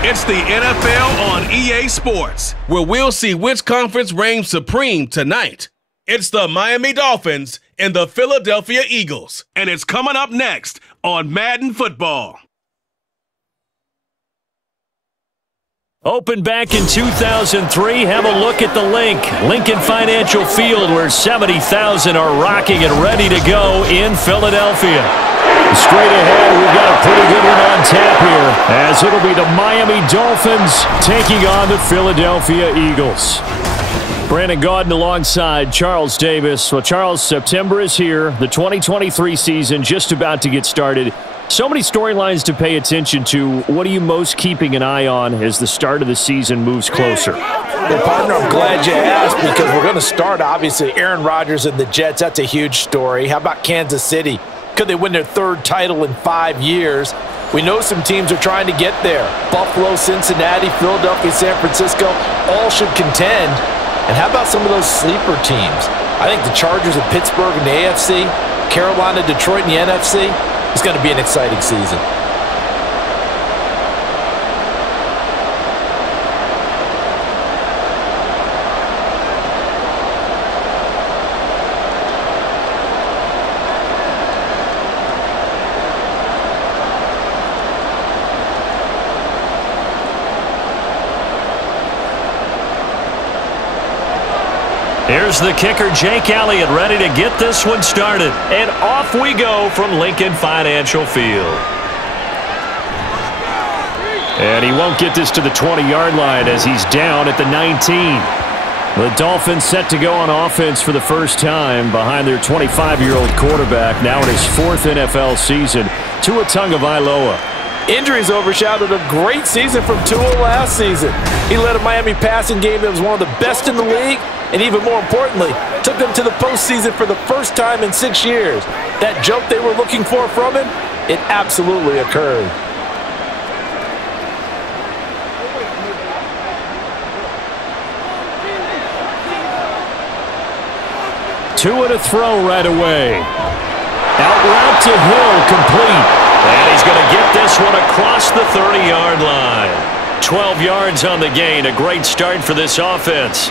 It's the NFL on EA Sports, where we'll see which conference reigns supreme tonight. It's the Miami Dolphins and the Philadelphia Eagles, and it's coming up next on Madden Football. Opened back in 2003, have a look at the Lincoln Financial Field, where 70,000 are rocking and ready to go in Philadelphia. Straight ahead, we've got a pretty good one on tap here, as it'll be the Miami Dolphins taking on the Philadelphia Eagles. Brandon Gaudin alongside Charles Davis. Well, Charles, September is here. The 2023 season just about to get started. So many storylines to pay attention to. What are you most keeping an eye on as the start of the season moves closer? Well, partner, I'm glad you asked, because we're going to start, obviously, Aaron Rodgers and the Jets. That's a huge story. How about Kansas City? Could they win their third title in 5 years? We know some teams are trying to get there. Buffalo, Cincinnati, Philadelphia, San Francisco, all should contend. And how about some of those sleeper teams? I think the Chargers of Pittsburgh in the AFC, Carolina, Detroit in the NFC, it's going to be an exciting season. Here's the kicker, Jake Elliott, ready to get this one started. And off we go from Lincoln Financial Field. And he won't get this to the 20-yard line as he's down at the 19. The Dolphins set to go on offense for the first time behind their 25-year-old quarterback, now in his 4th NFL season, Tua Tagovailoa. Injuries overshadowed a great season from Tua last season. He led a Miami passing game that was one of the best in the league, and even more importantly, took them to the postseason for the first time in 6 years. That jump they were looking for from him, it absolutely occurred. Tua to throw right away. Out route to Hill, complete. And he's going to get this one across the 30-yard line. 12 yards on the gain. A great start for this offense.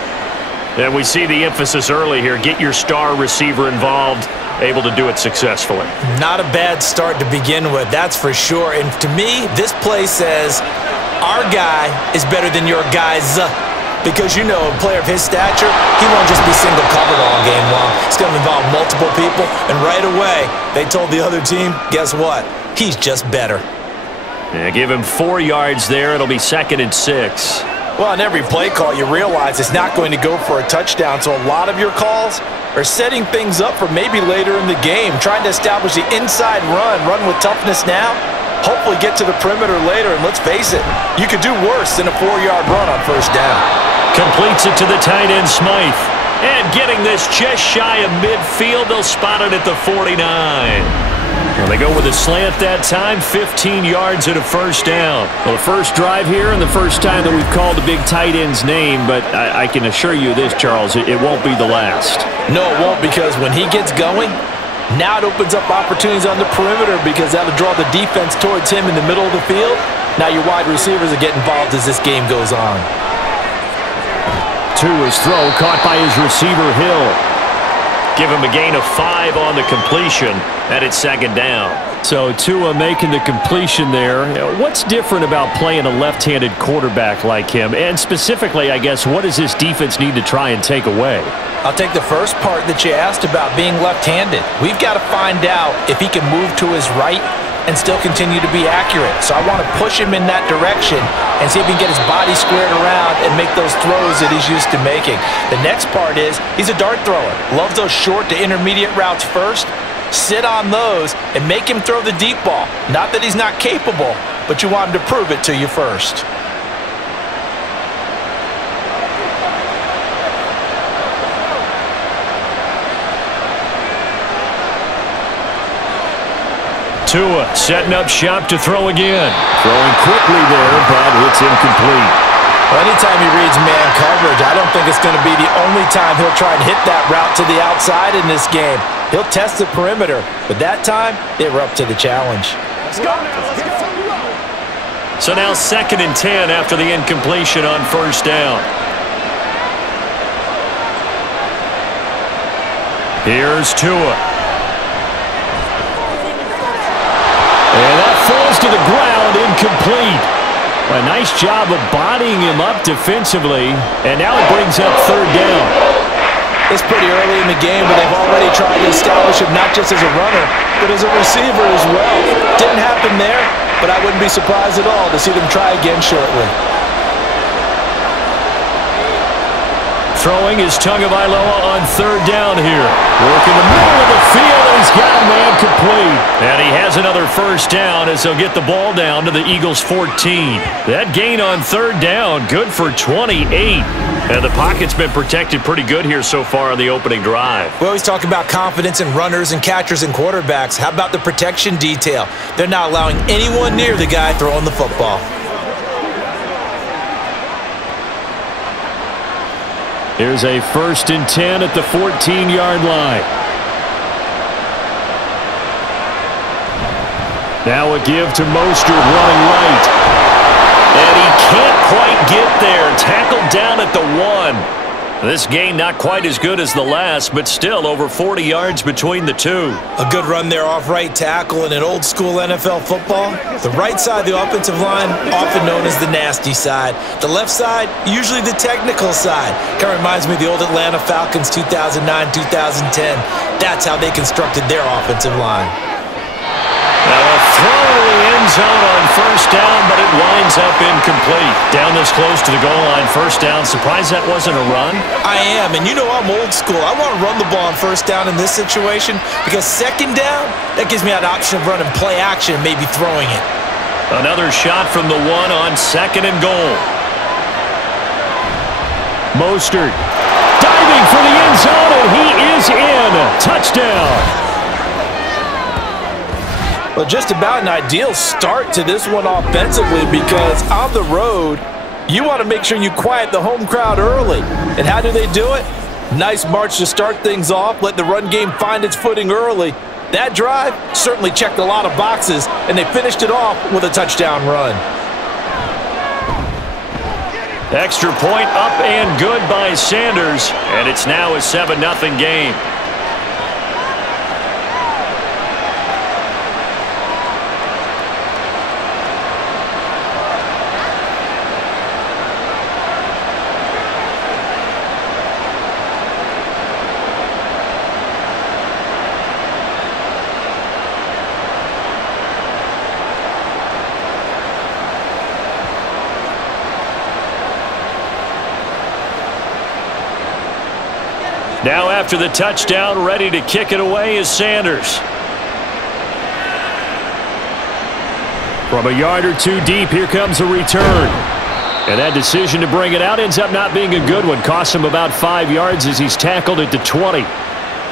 And we see the emphasis early here. Get your star receiver involved, able to do it successfully. Not a bad start to begin with, that's for sure. And to me, this play says, our guy is better than your guys. Because, you know, a player of his stature, he won't just be single covered all game long. It's going to involve multiple people. And right away, they told the other team, guess what? He's just better. Yeah, give him 4 yards there. It'll be 2nd and 6. Well, on every play call, you realize it's not going to go for a touchdown. So a lot of your calls are setting things up for maybe later in the game, trying to establish the inside run with toughness now. Hopefully get to the perimeter later, and let's face it, you could do worse than a 4-yard run on first down. Completes it to the tight end, Smythe. And getting this just shy of midfield, they'll spot it at the 49. Well, they go with a slant that time, 15 yards and a first down. Well, the first drive here and the first time that we've called the big tight end's name, but I can assure you this, Charles, it won't be the last. No, it won't, because when he gets going, now it opens up opportunities on the perimeter, because that'll draw the defense towards him in the middle of the field. Now your wide receivers are getting involved as this game goes on. Tua's throw caught by his receiver, Hill. Give him a gain of 5 on the completion, and it's 2nd down. So Tua making the completion there. What's different about playing a left-handed quarterback like him? And specifically, I guess, what does this defense need to try and take away? I'll take the first part that you asked about being left-handed. We've got to find out if he can move to his right and still continue to be accurate. So I want to push him in that direction and see if he can get his body squared around and make those throws that he's used to making. The next part is he's a dart thrower. Loves those short to intermediate routes first. Sit on those and make him throw the deep ball. Not that he's not capable, but you want him to prove it to you first. Tua setting up shop to throw again. Throwing quickly there, but it's incomplete. Well, anytime he reads man coverage, I don't think it's going to be the only time he'll try and hit that route to the outside in this game. He'll test the perimeter, but that time, they were up to the challenge. Let's go. Let's go. So now 2nd and 10 after the incompletion on first down. Here's Tua. And that falls to the ground, incomplete. A nice job of bodying him up defensively, and now it brings up 3rd down. It's pretty early in the game, but they've already tried to establish him not just as a runner, but as a receiver as well. Didn't happen there, but I wouldn't be surprised at all to see them try again shortly. Throwing is Tagovailoa on 3rd down here. Working the middle of the field, and he's got a man complete. And he has another 1st down as they'll get the ball down to the Eagles' 14. That gain on 3rd down, good for 28. And the pocket's been protected pretty good here so far on the opening drive. We always talk about confidence in runners and catchers and quarterbacks. How about the protection detail? They're not allowing anyone near the guy throwing the football. Here's a 1st and 10 at the 14-yard line. Now a give to Mostert running right. And he can't quite get there. Tackled down at the 1. This game not quite as good as the last, but still over 40 yards between the two. A good run there off right tackle in an old-school NFL football. The right side of the offensive line, often known as the nasty side. The left side, usually the technical side. Kind of reminds me of the old Atlanta Falcons 2009-2010. That's how they constructed their offensive line. Now a throw to the end zone on 1st down, but it winds up incomplete. Down this close to the goal line, 1st down. Surprised that wasn't a run? I am, and you know I'm old school. I want to run the ball on 1st down in this situation because 2nd down, that gives me an option of running play action and maybe throwing it. Another shot from the 1 on 2nd and goal. Mostert diving for the end zone, and he is in. Touchdown. Well, just about an ideal start to this one offensively because on the road, you want to make sure you quiet the home crowd early. And how do they do it? Nice march to start things off, let the run game find its footing early. That drive certainly checked a lot of boxes, and they finished it off with a touchdown run. Extra point up and good by Sanders, and it's now a 7-0 game. Now after the touchdown, ready to kick it away is Sanders. From a yard or two deep, here comes a return. And that decision to bring it out ends up not being a good one. Costs him about 5 yards as he's tackled at the 20.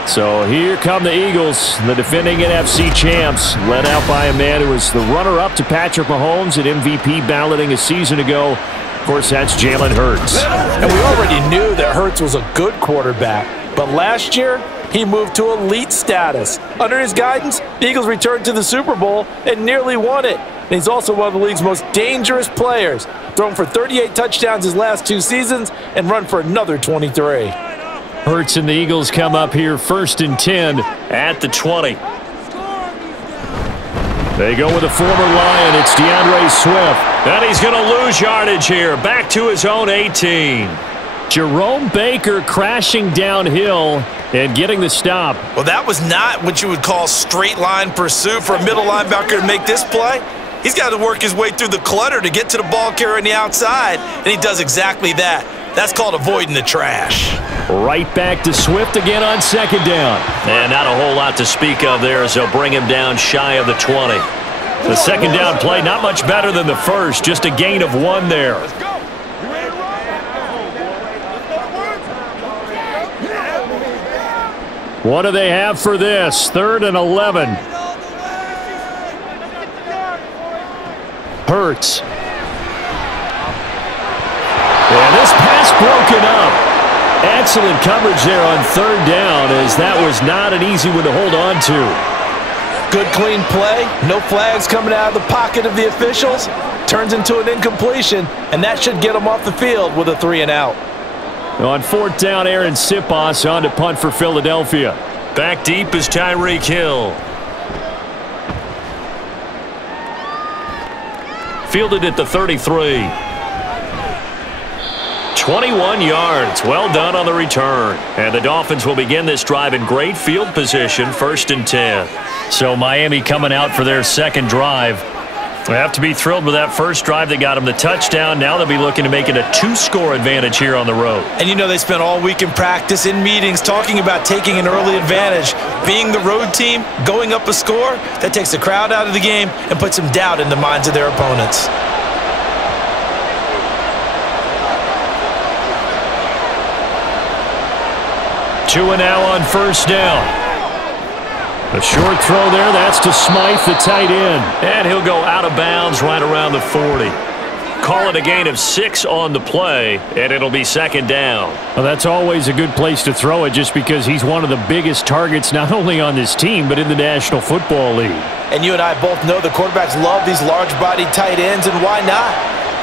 So here come the Eagles, the defending NFC champs, led out by a man who was the runner-up to Patrick Mahomes at MVP balloting a season ago. Of course, that's Jalen Hurts. And we already knew that Hurts was a good quarterback. But last year, he moved to elite status. Under his guidance, the Eagles returned to the Super Bowl and nearly won it. And he's also one of the league's most dangerous players. Thrown for 38 touchdowns his last 2 seasons and run for another 23. Hurts and the Eagles come up here 1st and 10 at the 20. They go with a former Lion. It's DeAndre Swift. And he's going to lose yardage here. Back to his own 18. Jerome Baker crashing downhill and getting the stop. Well, that was not what you would call straight line pursuit for a middle linebacker to make this play. He's got to work his way through the clutter to get to the ball carrier on the outside, and he does exactly that. That's called avoiding the trash. Right back to Swift again on 2nd down. And not a whole lot to speak of there as they'll bring him down shy of the 20. The 2nd down play, not much better than the first, just a gain of 1 there. What do they have for this? 3rd and 11. Hurts. And this pass broken up. Excellent coverage there on 3rd down, as that was not an easy one to hold on to. Good, clean play. No flags coming out of the pocket of the officials. Turns into an incompletion, and that should get them off the field with a 3-and-out. On 4th down, Aaron Sipos on to punt for Philadelphia. Back deep is Tyreek Hill. Fielded at the 33. 21 yards. Well done on the return. And the Dolphins will begin this drive in great field position, 1st and 10. So Miami coming out for their second drive. We have to be thrilled with that first drive that got them the touchdown. Now they'll be looking to make it a 2-score advantage here on the road. And you know they spent all week in practice, in meetings, talking about taking an early advantage. Being the road team, going up a score, that takes the crowd out of the game and puts some doubt in the minds of their opponents. Two and now on 1st down. A short throw there. That's to Smythe, the tight end. And he'll go out of bounds right around the 40. Call it a gain of 6 on the play, and it'll be 2nd down. Well, that's always a good place to throw it just because he's one of the biggest targets not only on this team but in the National Football League. And you and I both know the quarterbacks love these large-bodied tight ends, and why not?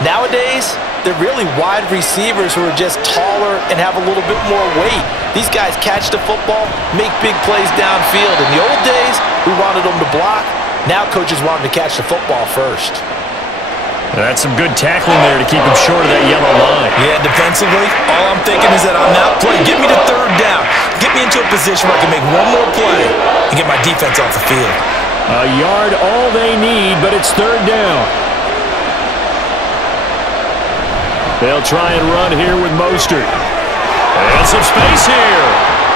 Nowadays, they're really wide receivers who are just taller and have a little bit more weight. These guys catch the football, make big plays downfield. In the old days, we wanted them to block. Now coaches want them to catch the football first. That's some good tackling there to keep him short of that yellow line. Yeah, defensively, all I'm thinking is that I'm out play. Get me to 3rd down. Get me into a position where I can make one more play and get my defense off the field. A yard all they need, but it's 3rd down. They'll try and run here with Mostert. And some space here.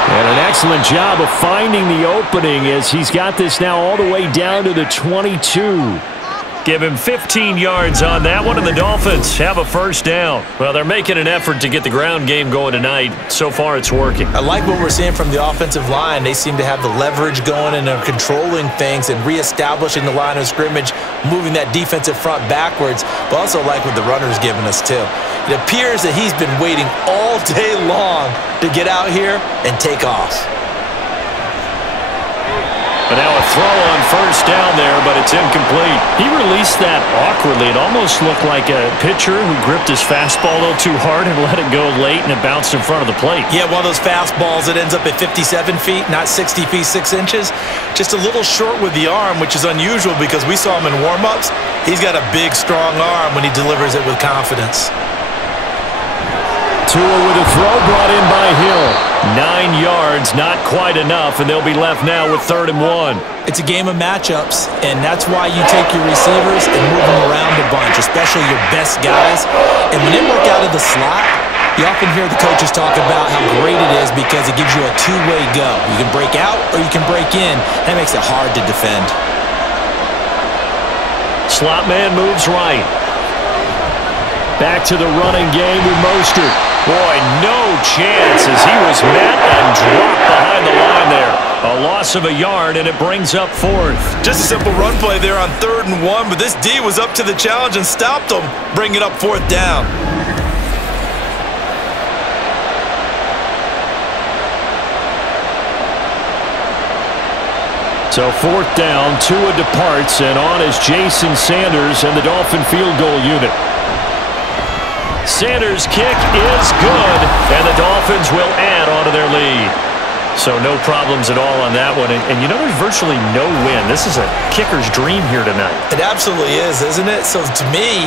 And an excellent job of finding the opening as he's got this now all the way down to the 22. Give him 15 yards on that one, and the Dolphins have a 1st down. Well, they're making an effort to get the ground game going tonight. So far, it's working. I like what we're seeing from the offensive line. They seem to have the leverage going, and they're controlling things and reestablishing the line of scrimmage, moving that defensive front backwards, but also like what the runner's giving us, too. It appears that he's been waiting all day long to get out here and take off. But now a throw on 1st down there, but it's incomplete. He released that awkwardly. It almost looked like a pitcher who gripped his fastball a little too hard and let it go late, and it bounced in front of the plate. Yeah, one of those fastballs that ends up at 57 feet, not 60 feet, 6 inches. Just a little short with the arm, which is unusual because we saw him in warm-ups. He's got a big, strong arm when he delivers it with confidence. Tua with a throw brought in by Hill. 9 yards, not quite enough, and they'll be left now with 3rd and 1. It's a game of matchups, and that's why you take your receivers and move them around a bunch, especially your best guys. And when they work out of the slot, you often hear the coaches talk about how great it is because it gives you a two-way go. You can break out or you can break in. That makes it hard to defend. Slot man moves right. Back to the running game with Mostert. Boy, no chance as he was met and dropped behind the line there. A loss of a yard, and it brings up 4th. Just a simple run play there on 3rd and 1, but this D was up to the challenge and stopped him, bringing up 4th down. So 4th down, Tua departs, and on is Jason Sanders and the Dolphin field goal unit. Sanders' kick is good, and the Dolphins will add on to their lead. So no problems at all on that one. And you know there's virtually no wind. This is a kicker's dream here tonight. It absolutely is, isn't it? So to me,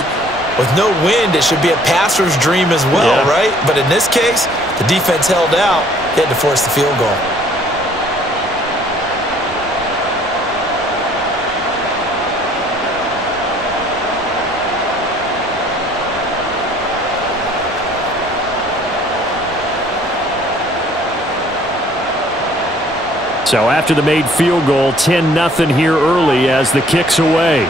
with no wind, it should be a passer's dream as well, right? But in this case, the defense held out. They had to force the field goal. So after the made field goal, 10-0 here early as the kick's away.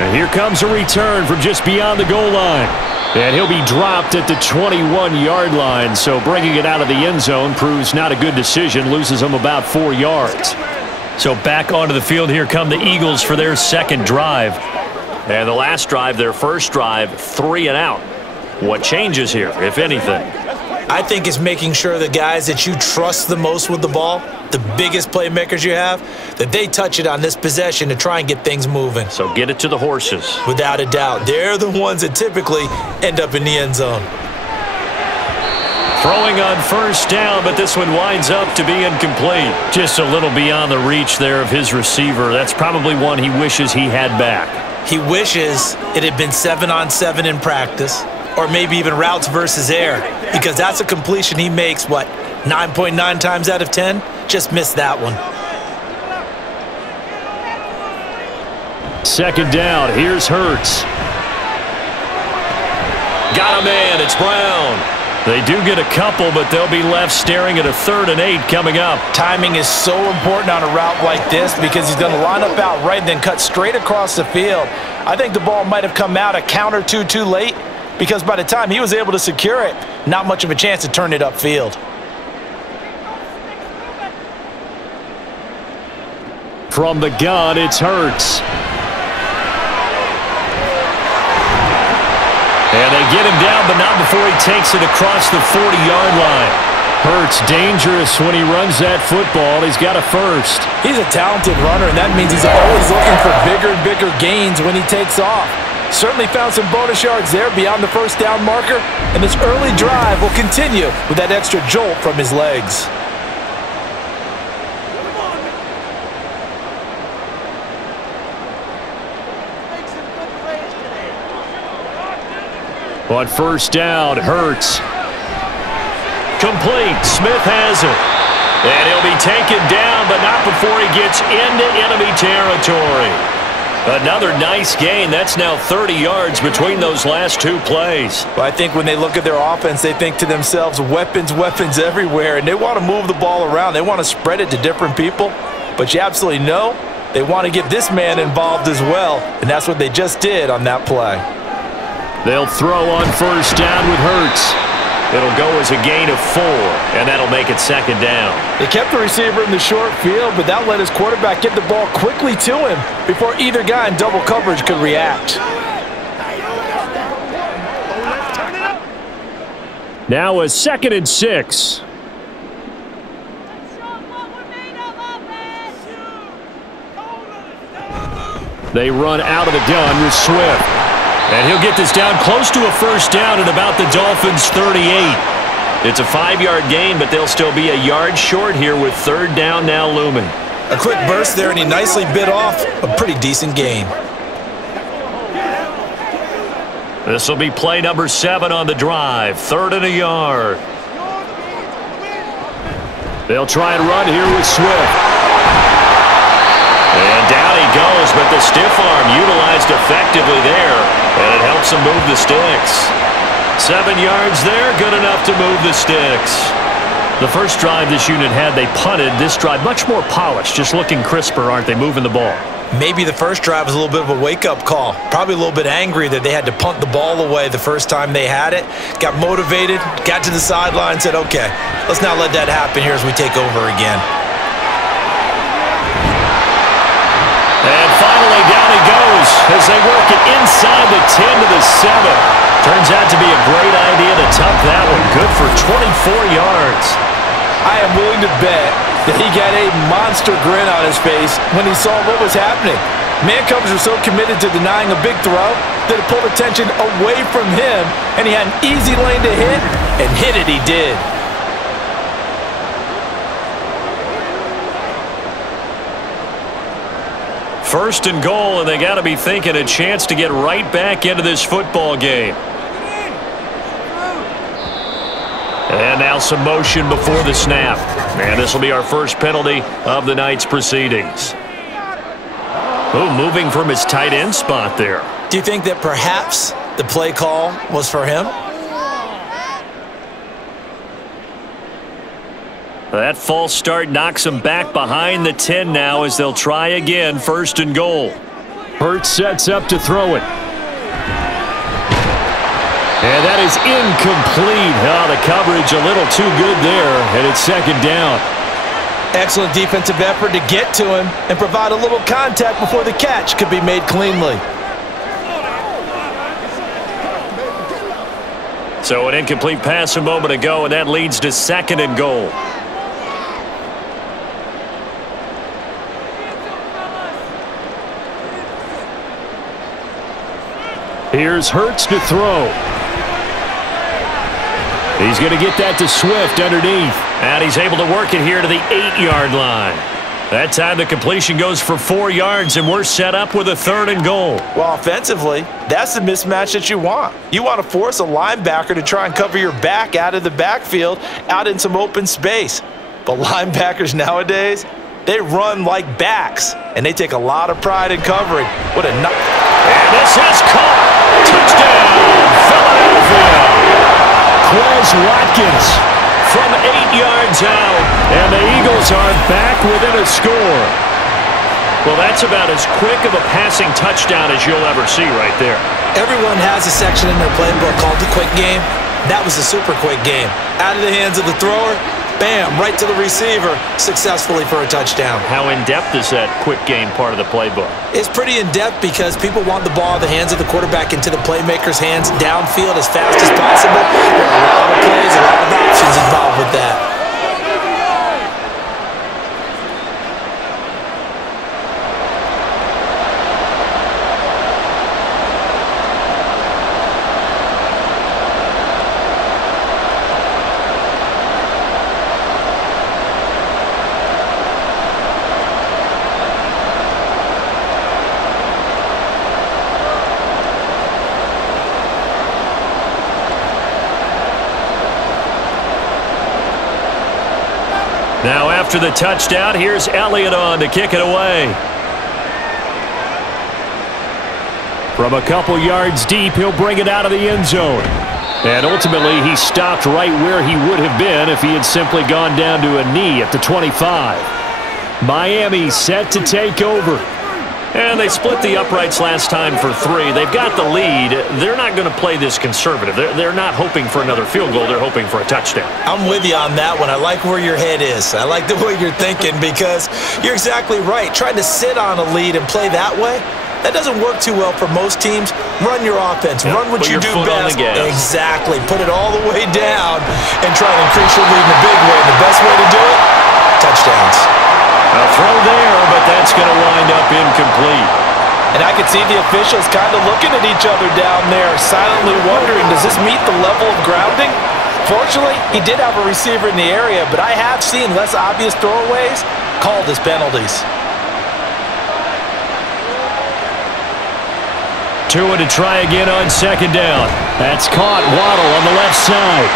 And here comes a return from just beyond the goal line. And he'll be dropped at the 21-yard line, so bringing it out of the end zone proves not a good decision, loses him about 4 yards. So back onto the field here come the Eagles for their second drive. And the last drive, their first drive, 3 and out. What changes here, if anything? I think it's making sure the guys that you trust the most with the ball, the biggest playmakers you have, that they touch it on this possession to try and get things moving. So get it to the horses. Without a doubt. They're the ones that typically end up in the end zone. Throwing on first down, but this one winds up to be incomplete. Just a little beyond the reach there of his receiver. That's probably one he wishes he had back. He wishes it had been 7-on-7 in practice, or maybe even routes versus air, because that's a completion he makes, 9.9 times out of 10? Just missed that one. Second down, here's Hurts. Got a man, it's Brown. They do get a couple, but they'll be left staring at a 3rd and 8 coming up. Timing is so important on a route like this because he's going to line up out right and then cut straight across the field. I think the ball might have come out a count or two too late because by the time he was able to secure it, not much of a chance to turn it upfield. From the gun, it's Hurts. And they get him down, but not before he takes it across the 40-yard line. Hurts dangerous when he runs that football. He's got a first. He's a talented runner, and that means he's always looking for bigger and bigger gains when he takes off. Certainly found some bonus yards there beyond the first down marker, and this early drive will continue with that extra jolt from his legs. On first down, Hurts. Complete. Smith has it. And he'll be taken down, but not before he gets into enemy territory. Another nice gain. That's now 30 yards between those last 2 plays. Well, I think when they look at their offense, they think to themselves, weapons, weapons everywhere, and they want to move the ball around. They want to spread it to different people, but you absolutely know they want to get this man involved as well, and that's what they just did on that play. They'll throw on first down with Hurts. It'll go as a gain of 4, and that'll make it second down. They kept the receiver in the short field, but that let his quarterback get the ball quickly to him before either guy in double coverage could react. Now a 2nd and 6. They run out of the gun with Swift. And he'll get this down close to a first down at about the Dolphins' 38. It's a 5-yard gain, but they'll still be a yard short here with 3rd down now looming. A quick burst there, and he nicely bit off a pretty decent gain. This will be play number 7 on the drive. 3rd and a yard. They'll try and run here with Swift. And down he goes, but the stiff arm utilized effectively there, and it helps him move the sticks. 7 yards there, good enough to move the sticks. The first drive this unit had, they punted. This drive, much more polished, just looking crisper, aren't they, moving the ball? Maybe the first drive was a little bit of a wake-up call. Probably a little bit angry that they had to punt the ball away the first time they had it. Got motivated, got to the sideline, said, okay, let's not let that happen here as we take over again. And finally, down he goes as they work it inside the 10 to the 7. Turns out to be a great idea to tuck that one. Good for 24 yards. I am willing to bet that he got a monster grin on his face when he saw what was happening. Man coverage was so committed to denying a big throw that it pulled attention away from him, and he had an easy lane to hit, and hit it he did. First and goal, and they got to be thinking a chance to get right back into this football game. And now some motion before the snap. And this will be our first penalty of the night's proceedings. Oh, moving from his tight end spot there. Do you think that perhaps the play call was for him? That false start knocks him back behind the 10 now as they'll try again, 1st and goal. Hurts sets up to throw it. And that is incomplete. Oh, the coverage a little too good there, and it's 2nd down. Excellent defensive effort to get to him and provide a little contact before the catch could be made cleanly. So an incomplete pass a moment ago, and that leads to 2nd and goal. Here's Hurts to throw. He's going to get that to Swift underneath. And he's able to work it here to the 8-yard line. That time the completion goes for 4 yards, and we're set up with a 3rd and goal. Well, offensively, that's the mismatch that you want. You want to force a linebacker to try and cover your back out of the backfield, out in some open space. But linebackers nowadays, they run like backs, and they take a lot of pride in covering. What a nut. And this is caught. Touchdown, Philadelphia. Quez Watkins from 8 yards out, and the Eagles are back within a score. Well, that's about as quick of a passing touchdown as you'll ever see right there. Everyone has a section in their playbook called the quick game. That was a super quick game. Out of the hands of the thrower, bam, right to the receiver, successfully for a touchdown. How in-depth is that quick game part of the playbook? It's pretty in-depth because people want the ball in the hands of the quarterback into the playmaker's hands downfield as fast as possible. There are a lot of plays, a lot of options involved with that. Now after the touchdown, here's Elliott on to kick it away. From a couple yards deep, he'll bring it out of the end zone. And ultimately, he stopped right where he would have been if he had simply gone down to a knee at the 25. Miami set to take over. And they split the uprights last time for 3. They've got the lead. They're not going to play this conservative. They're not hoping for another field goal. They're hoping for a touchdown. I'm with you on that one. I like where your head is. I like the way you're thinking because you're exactly right. Trying to sit on a lead and play that way, that doesn't work too well for most teams. Run your offense. Run what you do best. Exactly. Put it all the way down and try to increase your lead in a big way. The best way to do it, touchdowns. A throw there, but that's going to wind up incomplete. And I could see the officials kind of looking at each other down there, silently wondering, does this meet the level of grounding? Fortunately, he did have a receiver in the area, but I have seen less obvious throwaways called as penalties. Tua to try again on 2nd down. That's caught. Waddle on the left side.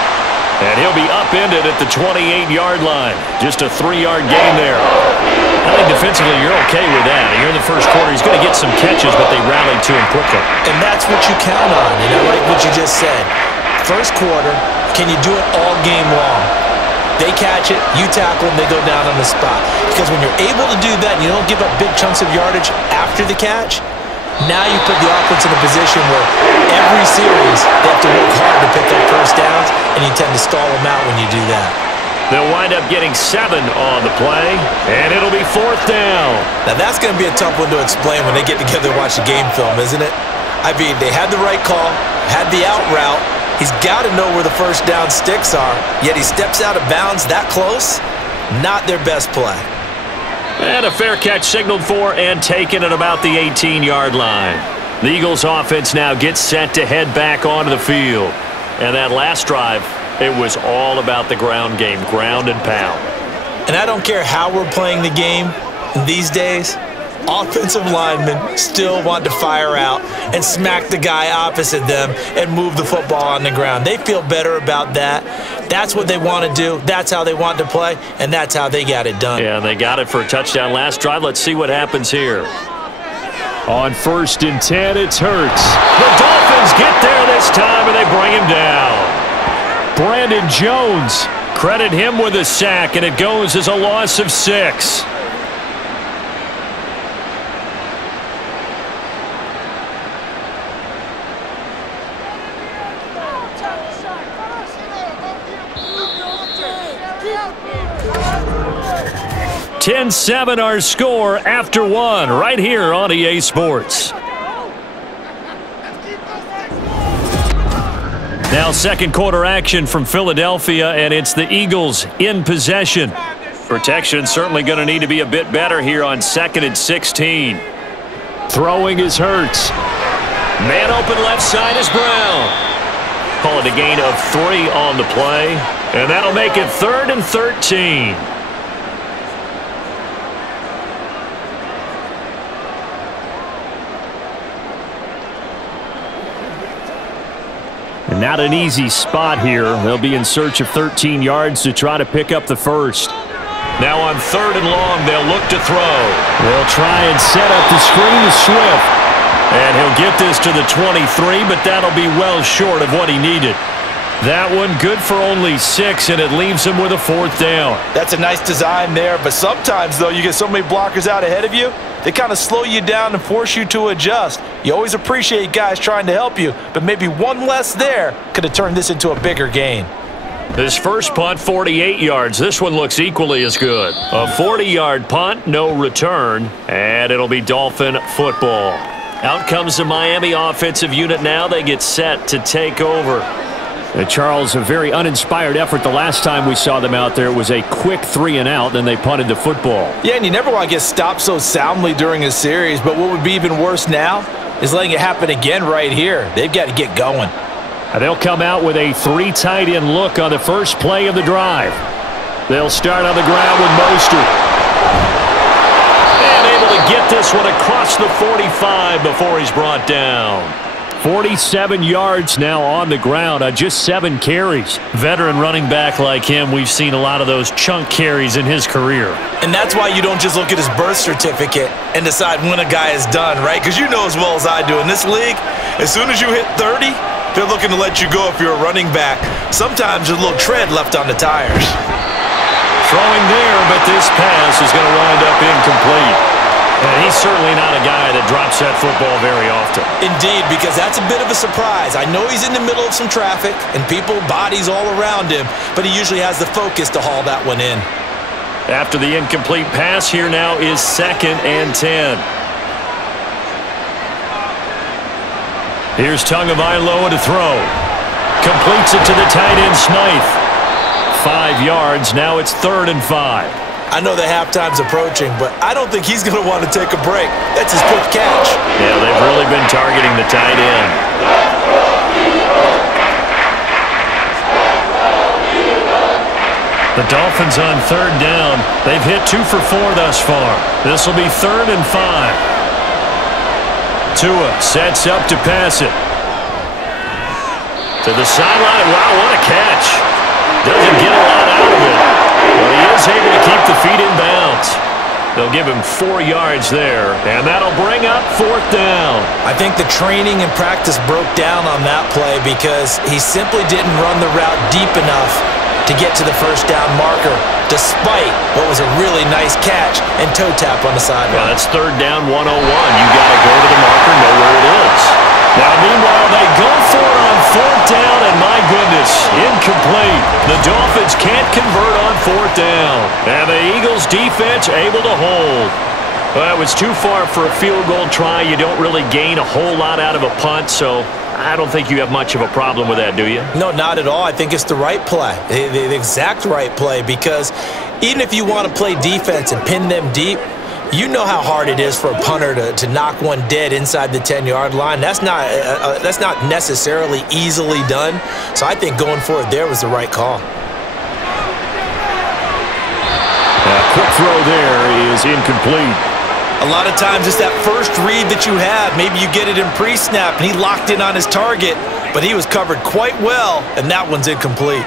And he'll be upended at the 28-yard line. Just a 3-yard gain there. I think defensively you're okay with that. Here in the first quarter, he's going to get some catches, but they rallied to him quickly. And that's what you count on. And I like what you just said. First quarter, can you do it all game long? They catch it, you tackle them, they go down on the spot. Because when you're able to do that and you don't give up big chunks of yardage after the catch, now you put the offense in a position where every series they have to work hard to pick up first downs, and you tend to stall them out when you do that. They'll wind up getting 7 on the play, and it'll be 4th down. Now that's going to be a tough one to explain when they get together and watch the game film, isn't it? I mean, they had the right call, had the out route. He's got to know where the first down sticks are, yet he steps out of bounds that close. Not their best play. And a fair catch signaled for and taken at about the 18-yard line. The Eagles offense now gets set to head back onto the field. And that last drive, it was all about the ground game, ground and pound. And I don't care how we're playing the game these days, offensive linemen still want to fire out and smack the guy opposite them and move the football on the ground. They feel better about that. That's what they want to do. That's how they want to play, and that's how they got it done. Yeah, they got it for a touchdown last drive. Let's see what happens here. On 1st and 10, it's Hurts. The Dolphins get there this time, and they bring him down. Brandon Jones, credit him with a sack, and it goes as a loss of 6. $10-7 our score after 1 right here on EA Sports. Now second quarter action from Philadelphia, and it's the Eagles in possession. Protection certainly going to need to be a bit better here on 2nd and 16. Throwing is Hurts. Man open left side is Brown. Call it a gain of 3 on the play, and that'll make it 3rd and 13. And not an easy spot here. They'll be in search of 13 yards to try to pick up the first. Now on 3rd and long, they'll look to throw. They'll try and set up the screen to Swift. And he'll get this to the 23, but that'll be well short of what he needed. That one good for only 6, and it leaves him with a 4th down. That's a nice design there, but sometimes, though, you get so many blockers out ahead of you, they kind of slow you down and force you to adjust. You always appreciate guys trying to help you, but maybe one less there could have turned this into a bigger gain. His first punt, 48 yards. This one looks equally as good. A 40-yard punt, no return, and it'll be Dolphin football. Out comes the Miami offensive unit now. They get set to take over. Charles, a very uninspired effort the last time we saw them out there. It was a quick 3-and-out, then they punted the football. Yeah, and you never want to get stopped so soundly during a series, but what would be even worse now is letting it happen again right here. They've got to get going. They'll come out with a 3 tight end look on the first play of the drive. They'll start on the ground with Mostert. And able to get this one across the 45 before he's brought down. 47 yards now on the ground on just 7 carries. Veteran running back like him, we've seen a lot of those chunk carries in his career. And that's why you don't just look at his birth certificate and decide when a guy is done, right? Because you know as well as I do, in this league, as soon as you hit 30, they're looking to let you go if you're a running back. Sometimes there's a little tread left on the tires. Throwing there, but this pass is going to wind up incomplete. And he's certainly not a guy that drops that football very often. Indeed, because that's a bit of a surprise. I know he's in the middle of some traffic and people, bodies all around him, but he usually has the focus to haul that one in. After the incomplete pass, here now is 2nd and 10. Here's Tagovailoa to throw. Completes it to the tight end Smythe. 5 yards, now it's 3rd and 5. I know the halftime's approaching, but I don't think he's going to want to take a break. That's his quick catch. Yeah, they've really been targeting the tight end. The Dolphins on 3rd down. They've hit 2 for 4 thus far. This will be 3rd and 5. Tua sets up to pass it. To the sideline. Wow, what a catch. Doesn't get a lot out of it. But he is able to keep the feet in bounds. They'll give him 4 yards there, and that'll bring up 4th down. I think the training and practice broke down on that play because he simply didn't run the route deep enough to get to the first down marker, despite what was a really nice catch and toe tap on the sideline. Well, that's 3rd down 101. You got to go to the marker, know where it is. Now, meanwhile, they go for it on 4th down, and my goodness, incomplete. The Dolphins can't convert on 4th down. And the Eagles' defense able to hold. Well, it was too far for a field goal try. You don't really gain a whole lot out of a punt, so I don't think you have much of a problem with that, do you? No, not at all. I think it's the right play, the exact right play, because even if you want to play defense and pin them deep, you know how hard it is for a punter to knock one dead inside the 10-yard line. That's not necessarily easily done. So I think going for it there was the right call. Quick throw there is incomplete. A lot of times it's that first read that you have. Maybe you get it in pre-snap, and he locked in on his target, but he was covered quite well, and that one's incomplete.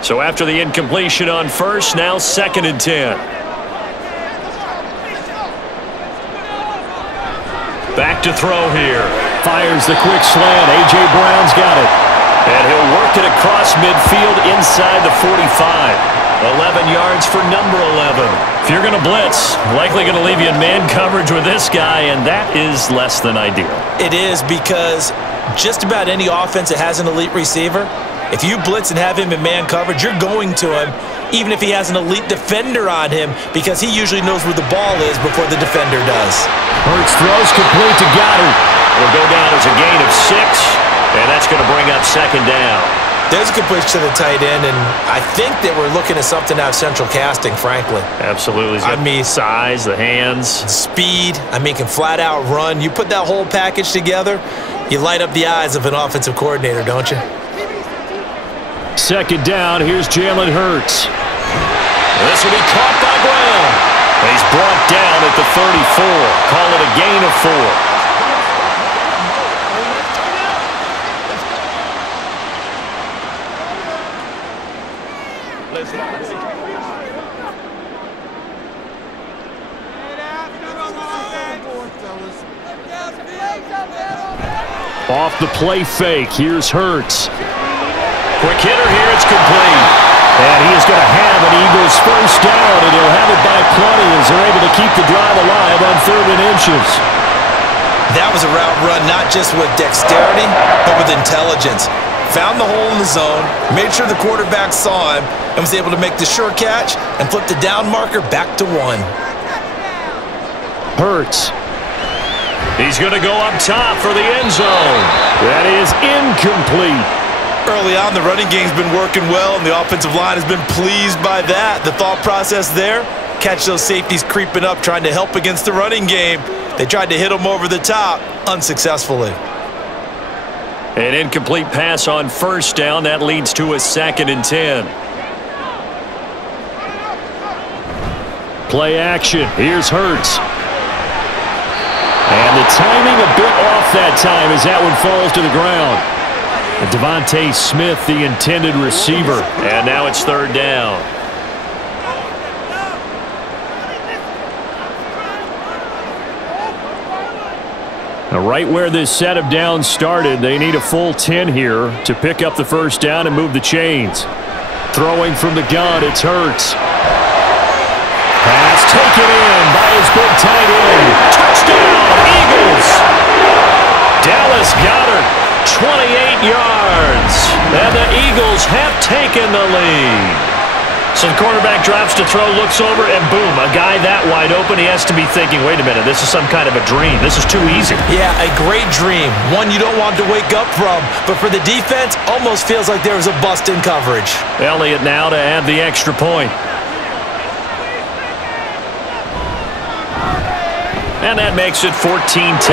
So after the incompletion on 1st, now 2nd and 10. Back to throw here. Fires the quick slant. A.J. Brown's got it. And he'll work it across midfield inside the 45. 11 yards for number 11. If you're going to blitz, likely going to leave you in man coverage with this guy, and that is less than ideal. It is, because just about any offense that has an elite receiver, if you blitz and have him in man coverage, you're going to him, even if he has an elite defender on him, because he usually knows where the ball is before the defender does. Hurts throws complete to Goddard. Will go down as a gain of 6, and that's going to bring up second down. There's a good push to the tight end, and I think that we're looking at something out of central casting, frankly. Absolutely. He's got size, the hands. Speed. I mean, can flat out run. You put that whole package together, you light up the eyes of an offensive coordinator, don't you? Second down, here's Jalen Hurts. This will be caught by Brown. He's brought down at the 34. Call it a gain of 4. Off the play fake, here's Hurts. Quick hitter here, it's complete. And he is going to have an Eagles first down, and he'll have it by plenty as they're able to keep the drive alive on 3rd and inches. That was a route run not just with dexterity, but with intelligence. Found the hole in the zone, made sure the quarterback saw him, and was able to make the sure catch and flip the down marker back to 1. Hurts. He's going to go up top for the end zone. That is incomplete. Early on, the running game's been working well, and the offensive line has been pleased by that. The thought process there, catch those safeties creeping up, trying to help against the running game. They tried to hit them over the top, unsuccessfully. An incomplete pass on first down. That leads to a 2nd and 10. Play action. Here's Hurts. And the timing a bit off that time as that one falls to the ground. And Devontae Smith, the intended receiver. And now it's 3rd down. Now right where this set of downs started, they need a full 10 here to pick up the first down and move the chains. Throwing from the gun, it's Hurts. Pass taken in by his big tight end. Touchdown, Eagles! Dallas Goedert, 28 yards. And the Eagles have taken the lead. So the quarterback drops to throw, looks over, and boom, a guy that wide open, he has to be thinking, wait a minute, this is some kind of a dream. This is too easy. Yeah, a great dream. One you don't want to wake up from. But for the defense, almost feels like there was a bust in coverage. Elliott now to add the extra point. And that makes it 14-10.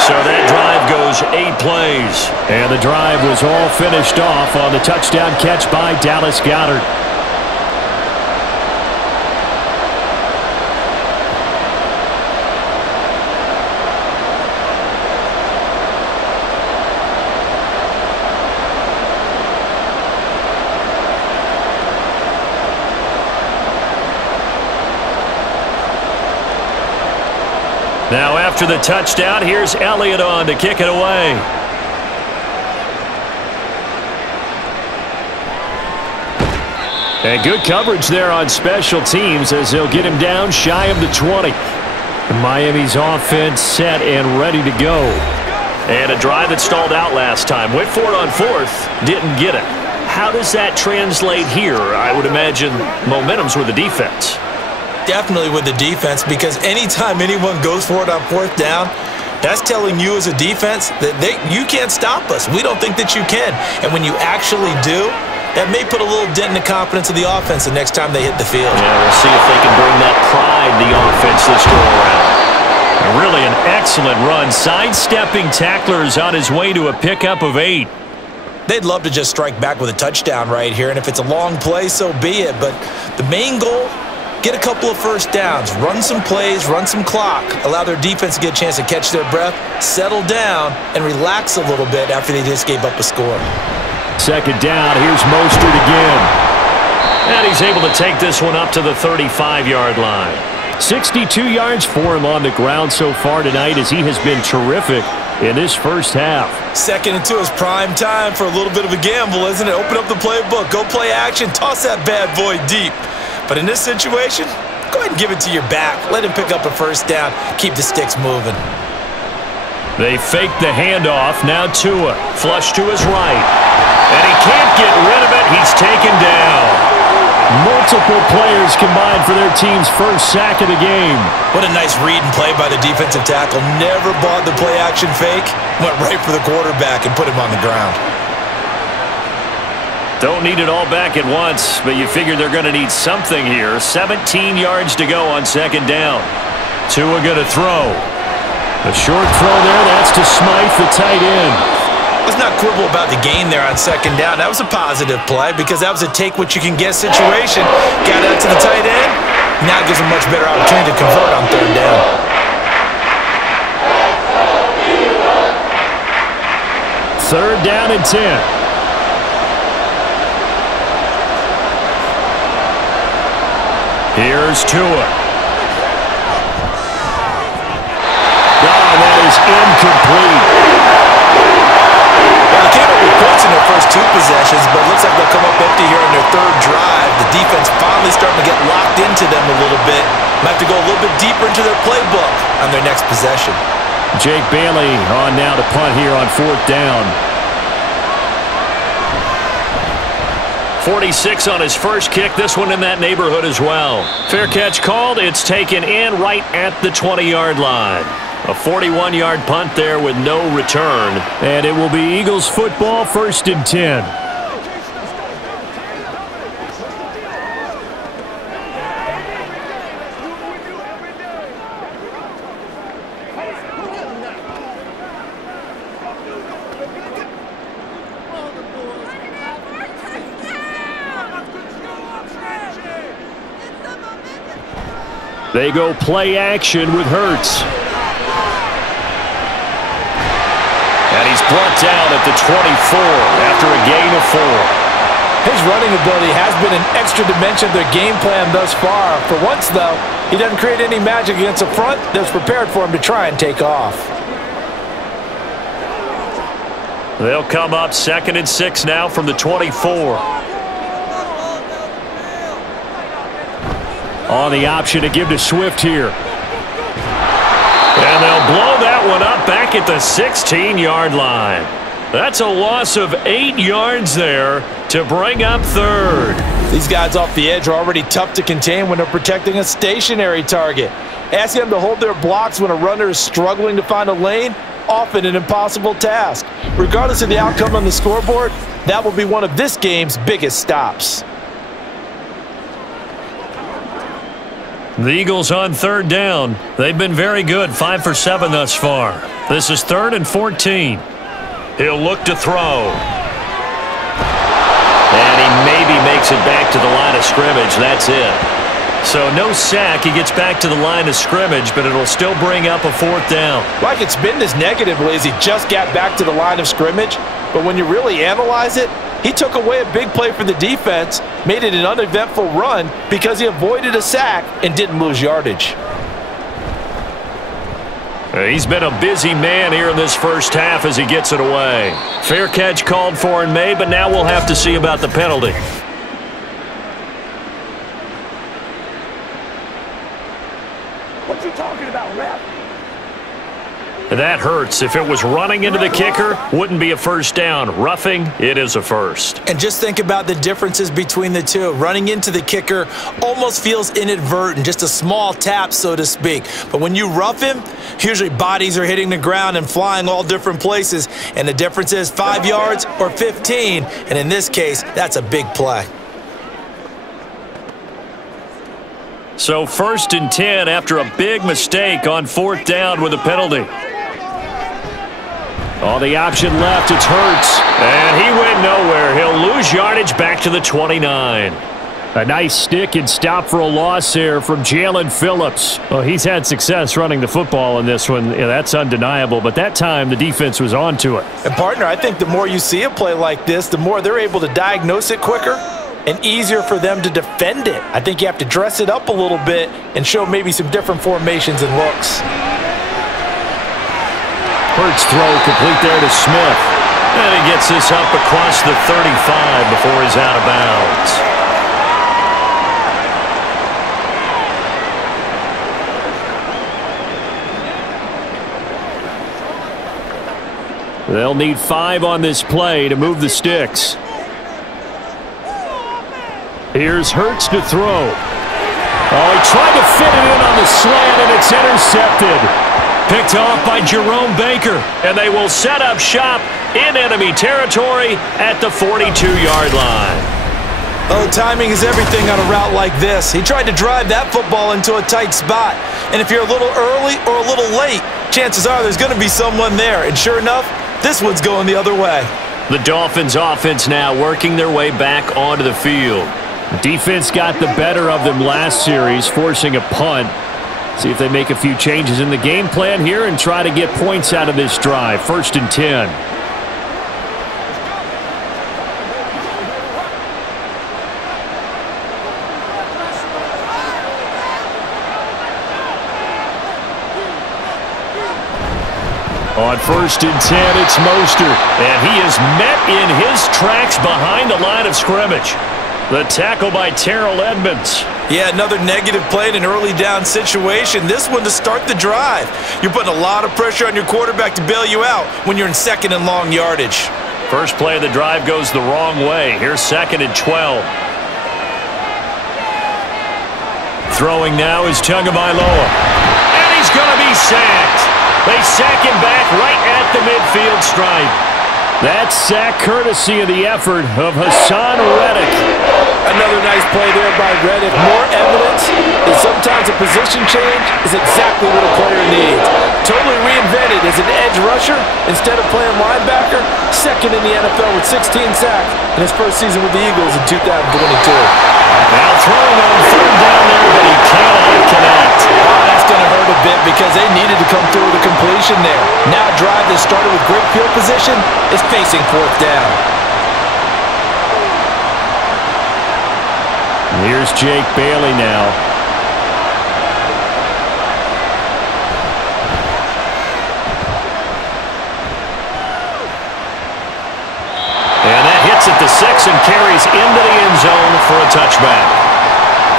So that drive goes 8 plays. And the drive was all finished off on the touchdown catch by Dallas Goedert. Now after the touchdown, here's Elliott on to kick it away. And good coverage there on special teams as they'll get him down shy of the 20. Miami's offense set and ready to go. And a drive that stalled out last time. Went for it on 4th, didn't get it. How does that translate here? I would imagine momentum's with the defense. Definitely with the defense, because anytime anyone goes for it on 4th down, that's telling you as a defense that you can't stop us. We don't think that you can. And when you actually do, that may put a little dent in the confidence of the offense the next time they hit the field. Yeah, we'll see if they can bring that pride the offense this go around. Really an excellent run. Sidestepping tacklers on his way to a pickup of 8. They'd love to just strike back with a touchdown right here, and if it's a long play, so be it. But the main goal, get a couple of first downs, run some plays, run some clock, allow their defense to get a chance to catch their breath, settle down, and relax a little bit after they just gave up a score. Second down, here's Mostert again. And he's able to take this one up to the 35-yard line. 62 yards for him on the ground so far tonight as he has been terrific in this first half. 2nd and 2 is prime time for a little bit of a gamble, isn't it? Open up the playbook, go play action, toss that bad boy deep. But in this situation, go ahead and give it to your back. Let him pick up a first down. Keep the sticks moving. They fake the handoff. Now Tua. Flush to his right. And he can't get rid of it. He's taken down. multiple players combined for their team's first sack of the game. What a nice read and play by the defensive tackle. Never bought the play-action fake. Went right for the quarterback and put him on the ground. Don't need it all back at once, but you figure they're going to need something here. 17 yards to go on second down. Tua going to throw. A short throw there. That's to Smythe, the tight end. Let's not quibble about the gain there on second down. That was a positive play because that was a take-what-you-can-get situation. Got out to the tight end. Now gives him a much better opportunity to convert on third down. Third down and 10. Here's Tua. Oh, that is incomplete. Well, they came up with points in their first two possessions, but it looks like they'll come up empty here in their third drive. The defense finally starting to get locked into them a little bit. Might have to go a little bit deeper into their playbook on their next possession. Jake Bailey on now to punt here on fourth down. 46 on his first kick. This one in that neighborhood as well. Fair catch called. It's taken in right at the 20-yard line. A 41-yard punt there with no return. And it will be Eagles football, 1st and 10. They go play action with Hurts. And he's brought down at the 24 after a gain of 4. His running ability has been an extra dimension of their game plan thus far. For once, though, he doesn't create any magic against the front that's prepared for him to try and take off. They'll come up 2nd and 6 now from the 24. On the option to give to Swift here. And they'll blow that one up back at the 16-yard line. That's a loss of 8 yards there to bring up third. These guys off the edge are already tough to contain when they're protecting a stationary target. Asking them to hold their blocks when a runner is struggling to find a lane, often an impossible task. Regardless of the outcome on the scoreboard, that will be one of this game's biggest stops. The Eagles on third down. They've been very good, 5 for 7 thus far. This is 3rd and 14. He'll look to throw. And he maybe makes it back to the line of scrimmage. That's it. So no sack. He gets back to the line of scrimmage, but it'll still bring up a 4th down. Like it's been this negatively as he just got back to the line of scrimmage. But when you really analyze it, he took away a big play for the defense, made it an uneventful run because he avoided a sack and didn't lose yardage. He's been a busy man here in this first half as he gets it away. Fair catch called for and made, but now we'll have to see about the penalty. What you talking about, ref? That hurts. If it was running into the kicker, wouldn't be a first down. Roughing, it is a first. And just think about the differences between the two. Running into the kicker almost feels inadvertent, just a small tap, so to speak. But when you rough him, usually bodies are hitting the ground and flying all different places. And the difference is 5 yards or 15. And in this case, that's a big play. So 1st and 10 after a big mistake on 4th down with a penalty. On the option left, it's Hurts. And he went nowhere. He'll lose yardage back to the 29. A nice stick and stop for a loss there from Jalen Phillips. Well, he's had success running the football in this one. Yeah, that's undeniable. But that time, the defense was on to it. And, partner, I think the more you see a play like this, the more they're able to diagnose it quicker and easier for them to defend it. I think you have to dress it up a little bit and show maybe some different formations and looks. Hurts throw complete there to Smith. And he gets this up across the 35 before he's out of bounds. They'll need 5 on this play to move the sticks. Here's Hurts to throw. Oh, he tried to fit it in on the slant, and it's intercepted. Picked off by Jerome Baker, and they will set up shop in enemy territory at the 42-yard line. Oh, timing is everything on a route like this. He tried to drive that football into a tight spot. And if you're a little early or a little late, chances are there's going to be someone there. And sure enough, this one's going the other way. The Dolphins offense now working their way back onto the field. The defense got the better of them last series, forcing a punt. See if they make a few changes in the game plan here and try to get points out of this drive. 1st and 10. On 1st and 10, it's Mostert, and he is met in his tracks behind the line of scrimmage. The tackle by Terrell Edmonds. Yeah, another negative play in an early down situation. This one to start the drive. You're putting a lot of pressure on your quarterback to bail you out when you're in 2nd and long yardage. First play of the drive goes the wrong way. Here's 2nd and 12. Throwing now is Tagovailoa. And he's going to be sacked. They sack him back right at the midfield stripe. That sack courtesy of the effort of Hassan Reddick. Another nice play there by Reddick. More evidence that sometimes a position change is exactly what a player needs. Totally reinvented as an edge rusher instead of playing linebacker. 2nd in the NFL with 16 sacks in his first season with the Eagles in 2022. Now throwing on 3rd down there, but he cannot connect. Oh, that's going to hurt a bit because they needed to come through with a completion there. Now a drive that started with great field position is facing 4th down. Here's Jake Bailey now. And that hits at the 6 and carries into the end zone for a touchback.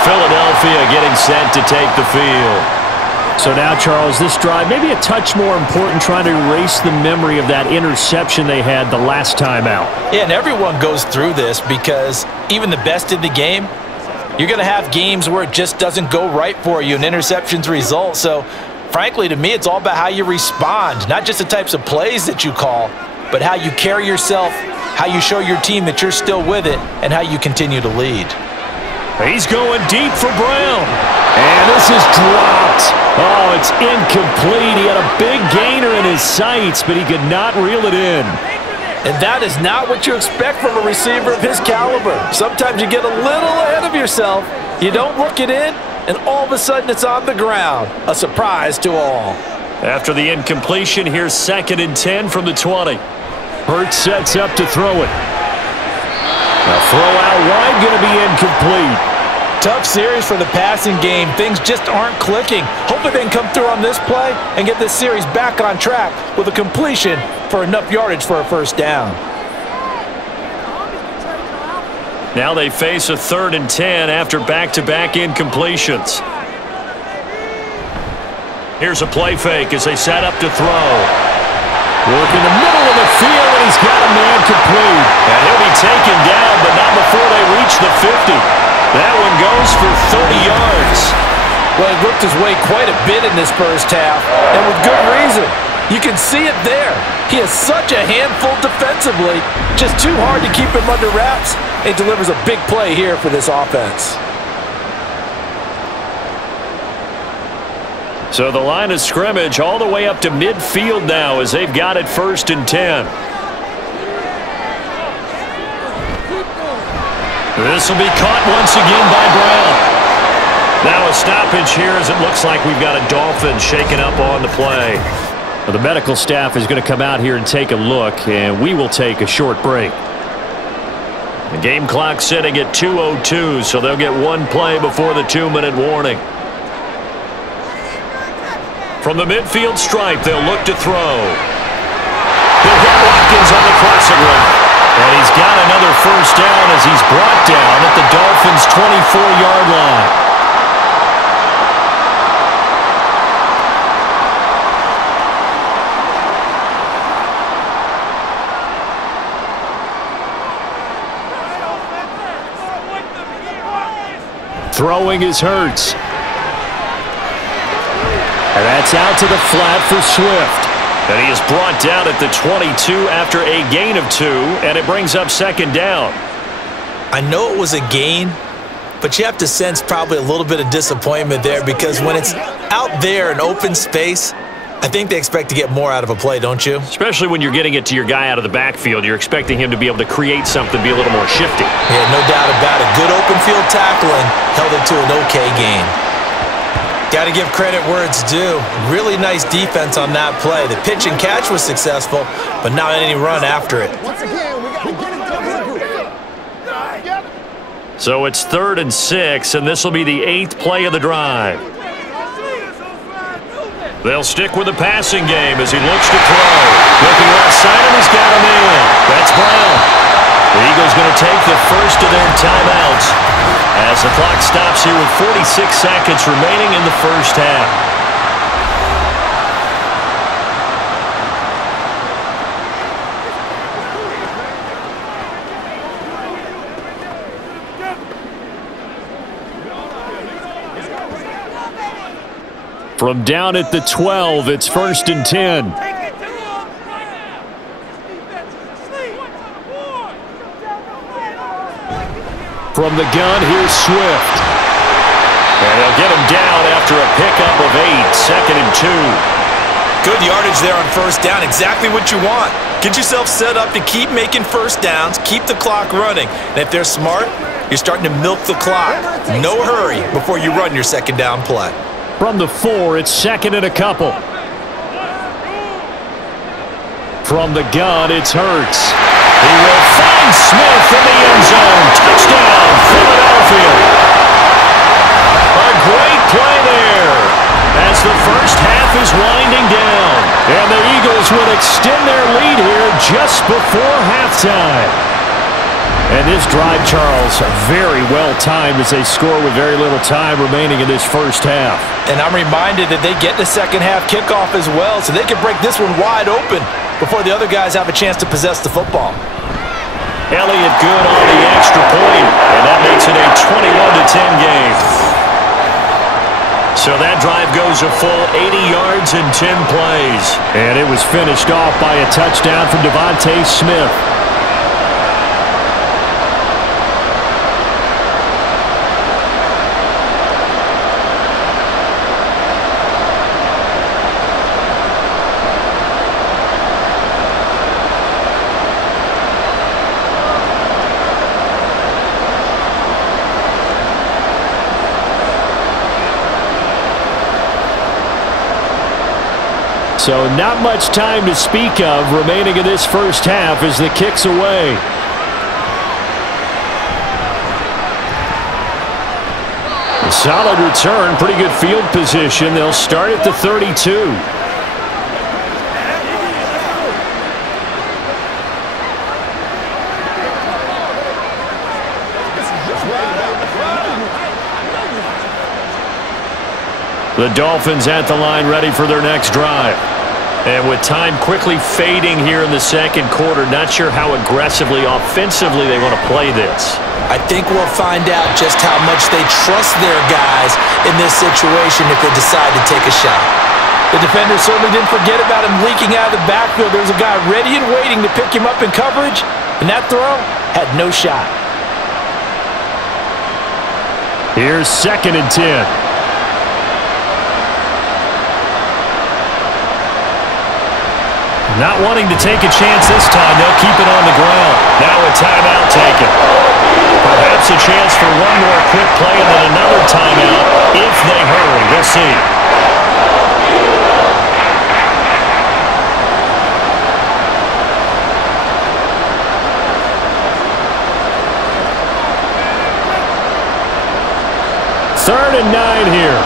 Philadelphia getting set to take the field. So now, Charles, this drive maybe a touch more important, trying to erase the memory of that interception they had the last time out. Yeah, and everyone goes through this because even the best in the game, you're going to have games where it just doesn't go right for you and interceptions result. So, frankly, to me, it's all about how you respond, not just the types of plays that you call, but how you carry yourself, how you show your team that you're still with it, and how you continue to lead. He's going deep for Brown. And this is dropped. Oh, it's incomplete. He had a big gainer in his sights, but he could not reel it in. And that is not what you expect from a receiver of his caliber. Sometimes you get a little ahead of yourself. You don't look it in, and all of a sudden it's on the ground. A surprise to all. After the incompletion, here's 2nd and 10 from the 20. Hurts sets up to throw it. A throw out wide, going to be incomplete. Tough series for the passing game. Things just aren't clicking. Hopefully they can come through on this play and get this series back on track with a completion for enough yardage for a 1st down. Now they face a 3rd and 10 after back-to-back incompletions. Here's a play fake as they set up to throw. Work in the middle of the field, and he's got a man complete. And he'll be taken down, but not before they reach the 50. That one goes for 30 yards. Well, he worked his way quite a bit in this first half, and with good reason. You can see it there. He is such a handful defensively, just too hard to keep him under wraps. He delivers a big play here for this offense. So the line of scrimmage all the way up to midfield now as they've got it 1st and 10. This will be caught once again by Brown. Now a stoppage here as it looks like we've got a Dolphin shaking up on the play. Well, the medical staff is going to come out here and take a look, and we will take a short break. The game clock sitting at 2:02, so they'll get one play before the 2-minute warning. From the midfield stripe, they'll look to throw. He'll hit Watkins on the crossing route. And he's got another 1st down as he's brought down at the Dolphins' 24-yard line. Throwing is Hurts. And that's out to the flat for Swift. And he is brought down at the 22 after a gain of 2, and it brings up second down. I know it was a gain, but you have to sense probably a little bit of disappointment there, because when it's out there in open space, I think they expect to get more out of a play, don't you? Especially when you're getting it to your guy out of the backfield. You're expecting him to be able to create something, be a little more shifty. Yeah, no doubt about it. Good open field tackling held it to an okay gain. Got to give credit where it's due. Really nice defense on that play. The pitch and catch was successful, but not any run after it. So it's 3rd and 6, and this will be the 8th play of the drive. They'll stick with the passing game as he looks to throw. Looking left side, and he's got him in. That's Brown. The Eagles going to take the first of their timeouts as the clock stops here with 46 seconds remaining in the first half. From down at the 12, it's 1st and 10. From the gun, here's Swift. And they'll get him down after a pickup of 8, 2nd and 2. Good yardage there on first down. Exactly what you want. Get yourself set up to keep making first downs, keep the clock running. And if they're smart, you're starting to milk the clock. No hurry before you run your second down play. From the 4, it's 2nd and a couple. From the gun, it's Hurts. He will find Smith in the end zone. Touchdown, Philadelphia. A great play there as the first half is winding down. And the Eagles would extend their lead here just before halftime. And this drive, Charles, very well timed as they score with very little time remaining in this first half. And I'm reminded that they get the second half kickoff as well, so they can break this one wide open before the other guys have a chance to possess the football. Elliott good on the extra point, and that makes it a 21-10 game. So that drive goes a full 80 yards in 10 plays. And it was finished off by a touchdown from Devontae Smith. So not much time to speak of remaining in this first half as the kick's away. A solid return, pretty good field position. They'll start at the 32. The Dolphins at the line ready for their next drive. And with time quickly fading here in the second quarter, not sure how aggressively, offensively they want to play this. I think we'll find out just how much they trust their guys in this situation if they decide to take a shot. The defender certainly didn't forget about him leaking out of the backfield. There's a guy ready and waiting to pick him up in coverage, and that throw had no shot. Here's 2nd and 10. Not wanting to take a chance this time, they'll keep it on the ground. Now a timeout taken. Perhaps a chance for one more quick play and then another timeout if they hurry. We'll see. Third and 9 here.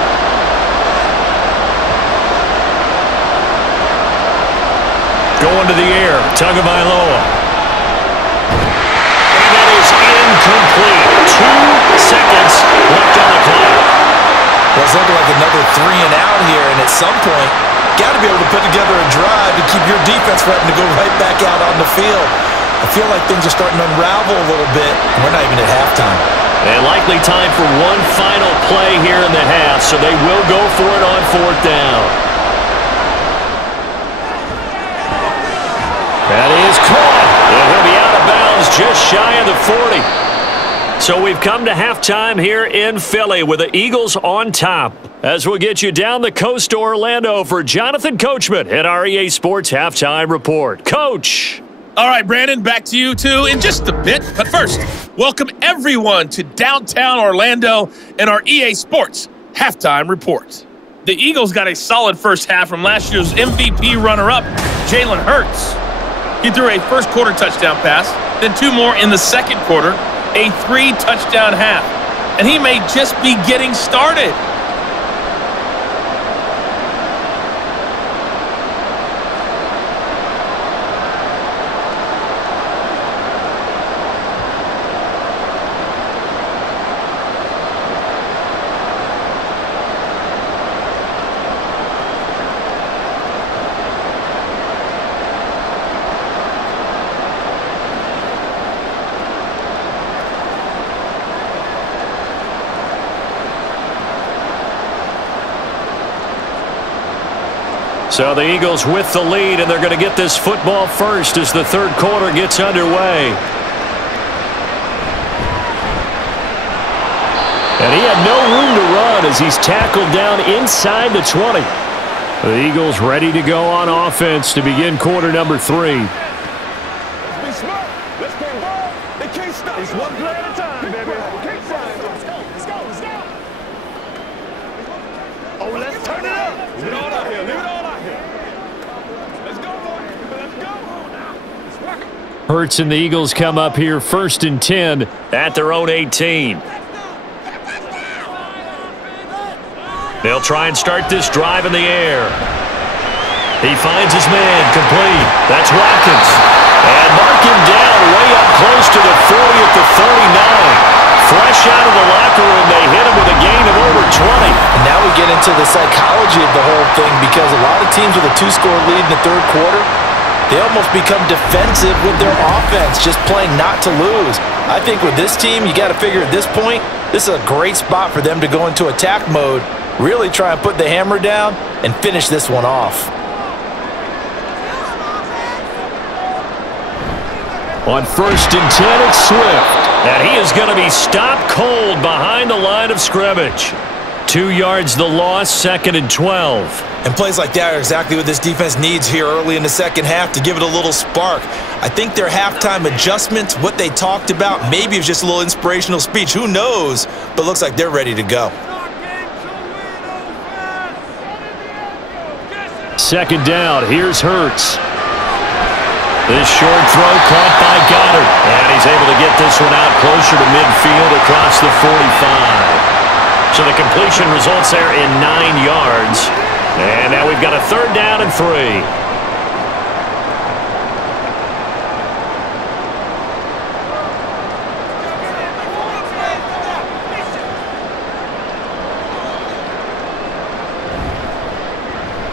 Going to the air, Tagovailoa. And that is incomplete. 2 seconds left on the clock. Well, it's looking like another 3 and out here, and at some point, got to be able to put together a drive to keep your defense from having to go right back out on the field. I feel like things are starting to unravel a little bit. We're not even at halftime. And likely time for one final play here in the half, so they will go for it on 4th down. That is caught. And he'll be out of bounds just shy of the 40. So we've come to halftime here in Philly with the Eagles on top. As we'll get you down the coast to Orlando for Jonathan Coachman at our EA Sports Halftime Report. Coach. All right, Brandon, back to you two in just a bit. But first, welcome everyone to downtown Orlando and our EA Sports Halftime Report. The Eagles got a solid first half from last year's MVP runner-up, Jalen Hurts. He threw a first-quarter touchdown pass, then 2 more in the second quarter, a 3-touchdown half. And he may just be getting started. So the Eagles with the lead, and they're going to get this football first as the third quarter gets underway. And he had no room to run as he's tackled down inside the 20. The Eagles ready to go on offense to begin quarter number 3. Let's be smart. Let's play ball. They can't stop. It's one play at a time, baby. Let's go. Oh, let's turn it up. Leave it all out here. Let's go, boy. Let's go. It's working. Hurts and the Eagles come up here 1st and 10 at their own 18. They'll try and start this drive in the air. He finds his man, complete. That's Watkins. And mark him down way up close to the 40 at the 39. Fresh out of the locker room, they hit him with a gain of over 20. And now we get into the psychology of the whole thing, because a lot of teams with a 2-score lead in the third quarter, they almost become defensive with their offense, just playing not to lose. I think with this team, you got to figure at this point, this is a great spot for them to go into attack mode, really try and put the hammer down and finish this one off. On 1st and 10, it's Swift. And he is going to be stopped cold behind the line of scrimmage. 2 yards the loss, 2nd and 12. And plays like that are exactly what this defense needs here early in the second half to give it a little spark. I think their halftime adjustment, what they talked about, maybe it was just a little inspirational speech. Who knows? But looks like they're ready to go. 2nd down, here's Hurts. This short throw caught by Goddard. And he's able to get this one out closer to midfield across the 45. So the completion results there in 9 yards. And now we've got a 3rd down and 3.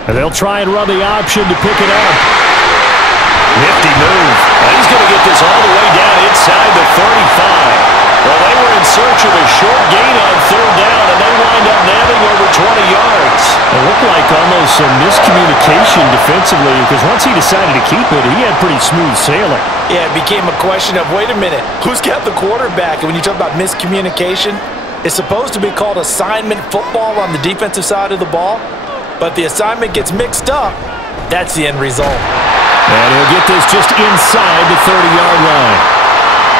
And they'll try and run the option to pick it up. Nifty move. And he's going to get this all the way down inside the 35. Well, they were in search of a short gain on 3rd down, and they wind up nabbing over 20 yards. It looked like almost some miscommunication defensively, because once he decided to keep it, he had pretty smooth sailing. Yeah, it became a question of, wait a minute, who's got the quarterback? And when you talk about miscommunication, it's supposed to be called assignment football on the defensive side of the ball, but the assignment gets mixed up. That's the end result. And he'll get this just inside the 30-yard line.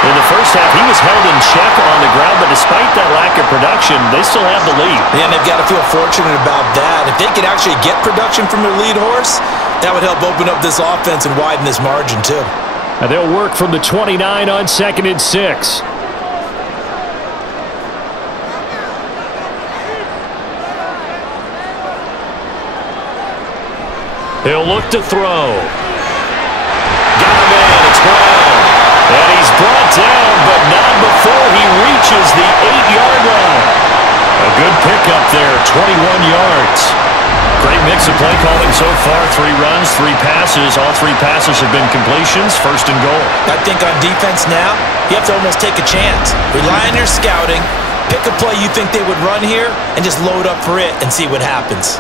In the first half, he was held in check on the ground, but despite that lack of production, they still have the lead. Yeah, and they've got to feel fortunate about that. If they could actually get production from their lead horse, that would help open up this offense and widen this margin too. And they'll work from the 29 on 2nd and 6. He'll look to throw. Got him in. It's Brown. And he's brought down, but not before he reaches the 8-yard line. A good pickup there, 21 yards. Great mix of play calling so far. 3 runs, 3 passes. All 3 passes have been completions. First and goal. I think on defense now, you have to almost take a chance. Rely on your scouting. Pick a play you think they would run here and just load up for it and see what happens.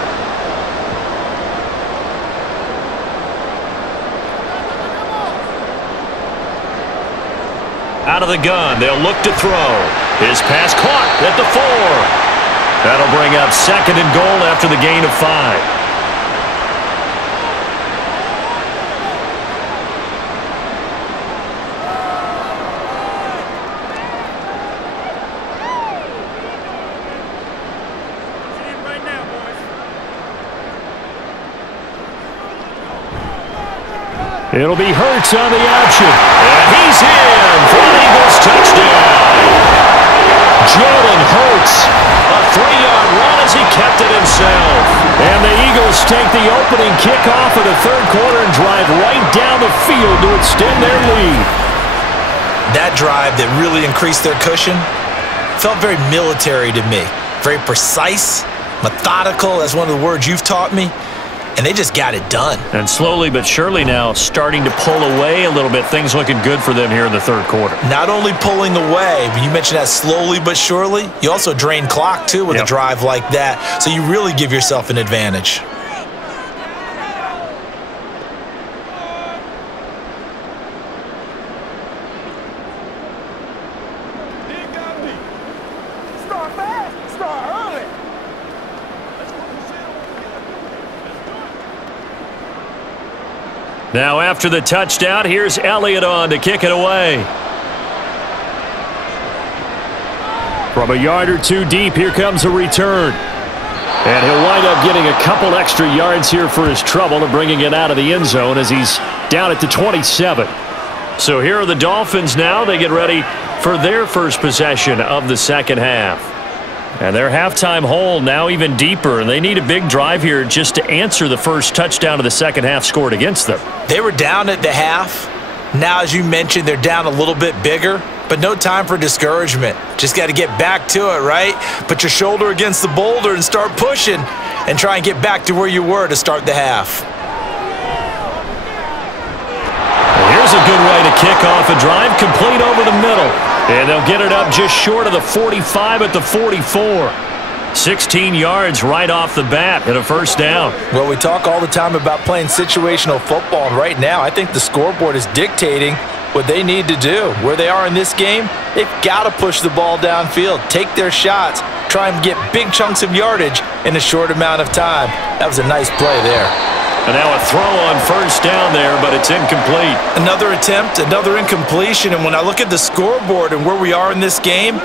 Out of the gun, they'll look to throw. His pass caught at the 4. That'll bring up second and goal after the gain of 5. It'll be Hurts on the option. And he's in for an Eagles touchdown. Jalen Hurts. A 3-yard run as he kept it himself. And the Eagles take the opening kickoff of the third quarter and drive right down the field to extend their lead. That drive that really increased their cushion felt very military to me. Very precise, methodical. That's one of the words you've taught me. And they just got it done. And slowly but surely now starting to pull away a little bit. Things looking good for them here in the third quarter. Not only pulling away, but you mentioned that slowly but surely. You also drain clock, too, with a drive like that. So you really give yourself an advantage. Start fast, start early. Now after the touchdown, here's Elliott on to kick it away. From a yard or 2 deep, here comes a return. And he'll wind up getting a couple extra yards here for his trouble and bringing it out of the end zone as he's down at the 27. So here are the Dolphins now. They get ready for their first possession of the second half. And their halftime hole now even deeper, and they need a big drive here just to answer the first touchdown of the second half scored against them. They were down at the half. Now, as you mentioned, they're down a little bit bigger, but no time for discouragement. Just got to get back to it, right? Put your shoulder against the boulder and start pushing and try and get back to where you were to start the half. Well, here's a good way to kick off a drive, complete over the middle. And they'll get it up just short of the 45 at the 44. 16 yards right off the bat and a first down. Well, we talk all the time about playing situational football, and right now I think the scoreboard is dictating what they need to do. Where they are in this game, they've got to push the ball downfield, take their shots, try and get big chunks of yardage in a short amount of time. That was a nice play there. And now a throw on first down there, but it's incomplete. Another attempt, another incompletion, and when I look at the scoreboard and where we are in this game,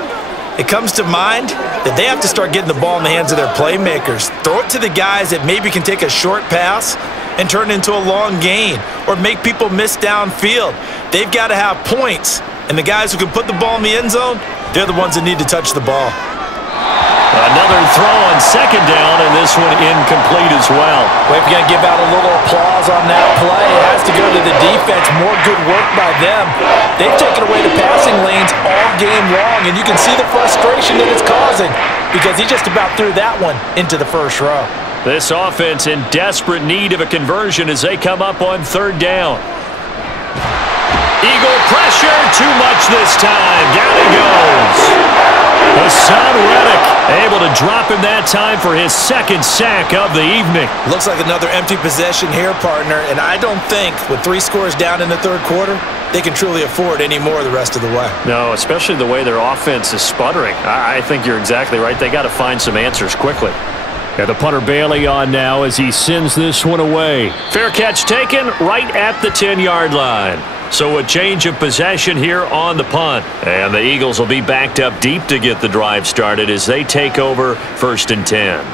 it comes to mind that they have to start getting the ball in the hands of their playmakers. Throw it to the guys that maybe can take a short pass and turn it into a long gain or make people miss downfield. They've got to have points, and the guys who can put the ball in the end zone, they're the ones that need to touch the ball. Another throw on second down, and this one incomplete as well. Well, if you're going to give out a little applause on that play, it has to go to the defense. More good work by them. They've taken away the passing lanes all game long, and you can see the frustration that it's causing because he just about threw that one into the first row. This offense in desperate need of a conversion as they come up on third down. Eagle pressure, too much this time. Down he goes. Hassan Reddick able to drop him that time for his second sack of the evening. Looks like another empty possession here, partner, and I don't think with 3 scores down in the third quarter, they can truly afford any more the rest of the way. No, especially the way their offense is sputtering. I think you're exactly right. They got to find some answers quickly. And the punter Bailey on now as he sends this one away. Fair catch taken right at the 10-yard line. So a change of possession here on the punt. And the Eagles will be backed up deep to get the drive started as they take over 1st and 10.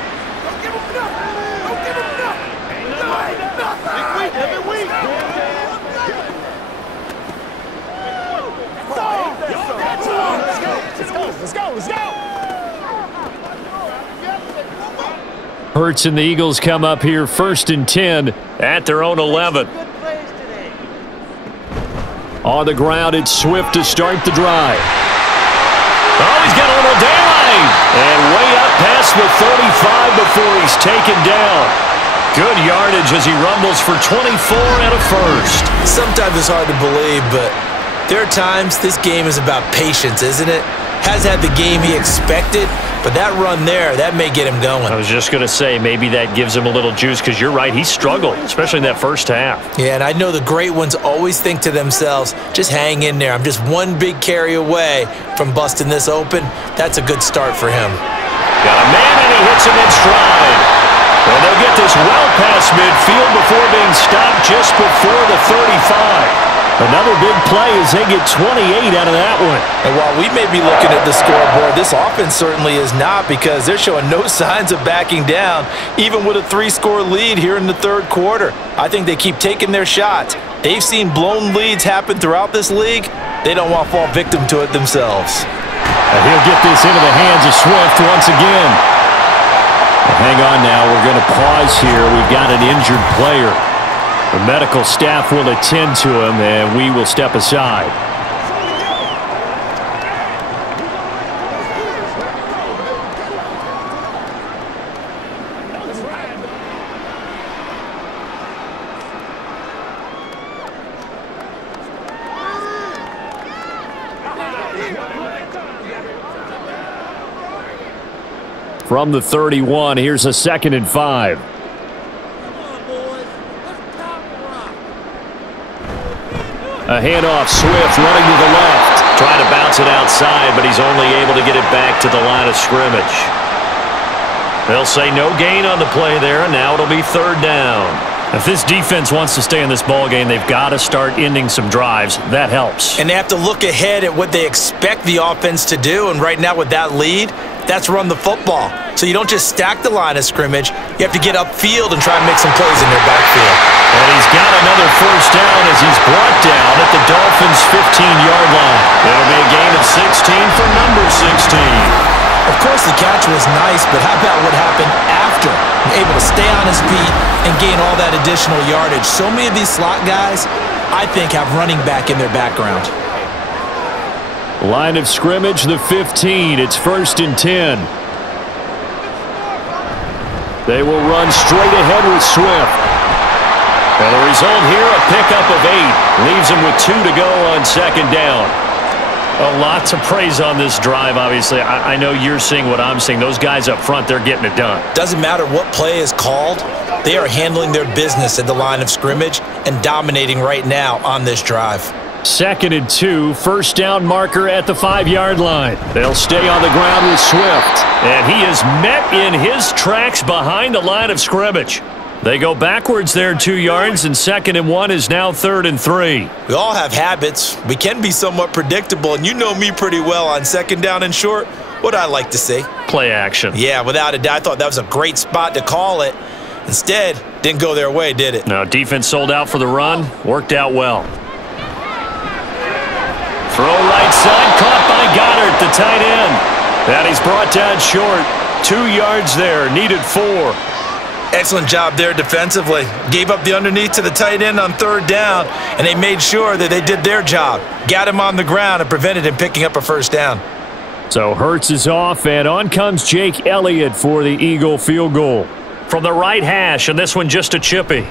Hurts and the Eagles come up here 1st and 10 at their own 11. On the ground, it's Swift to start the drive. Oh, he's got a little daylight. And way up past the 35 before he's taken down. Good yardage as he rumbles for 24 and a first. Sometimes it's hard to believe, but there are times this game is about patience, isn't it? Has had the game he expected, but that run there, that may get him going. I was just going to say, maybe that gives him a little juice, because you're right, he struggled, especially in that first half. Yeah, and I know the great ones always think to themselves, just hang in there. I'm just one big carry away from busting this open. That's a good start for him. Got a man, and he hits him in stride. And they'll get this well past midfield before being stopped just before the 35. Another big play as they get 28 out of that one. And while we may be looking at the scoreboard, this offense certainly is not, because they're showing no signs of backing down, even with a 3-score lead here in the third quarter. I think they keep taking their shots. They've seen blown leads happen throughout this league. They don't want to fall victim to it themselves. And he'll get this into the hands of Swift once again. Hang on now, we're going to pause here. We've got an injured player. The medical staff will attend to him, and we will step aside. From the 31, here's a 2nd and 5. A handoff, Swift running to the left. Trying to bounce it outside, but he's only able to get it back to the line of scrimmage. They'll say no gain on the play there, and now it'll be 3rd down. If this defense wants to stay in this ballgame, they've got to start ending some drives. That helps. And they have to look ahead at what they expect the offense to do, and right now with that lead, that's run the football. So you don't just stack the line of scrimmage. You have to get upfield and try and make some plays in their backfield. And he's got another 1st down as he's brought down at the Dolphins' 15-yard line. It'll be a gain of 16 for number 16. Of course, the catch was nice, but how about what happened after? Able to stay on his feet and gain all that additional yardage. So many of these slot guys, I think, have running back in their background. Line of scrimmage, the 15. It's 1st and 10. They will run straight ahead with Swift. And the result here, a pickup of 8. Leaves him with 2 to go on 2nd down. A lot to praise on this drive, obviously. I know you're seeing what I'm seeing. Those guys up front, they're getting it done. Doesn't matter what play is called. They are handling their business at the line of scrimmage and dominating right now on this drive. 2nd and 2, 1st down marker at the 5-yard line. They'll stay on the ground with Swift. And he is met in his tracks behind the line of scrimmage. They go backwards there 2 yards, and 2nd and 1 is now 3rd and 3. We all have habits. We can be somewhat predictable, and you know me pretty well on 2nd down and short. What I like to see. Play action. Yeah, without a doubt. I thought that was a great spot to call it. Instead, didn't go their way, did it? No, defense sold out for the run. Worked out well. Throw right side, caught by Goddard, the tight end. And he's brought down short. 2 yards there, needed 4. Excellent job there defensively. Gave up the underneath to the tight end on 3rd down, and they made sure that they did their job. Got him on the ground and prevented him picking up a 1st down. So Hurts is off, and on comes Jake Elliott for the Eagle field goal. From the right hash, and this one just a chippy. The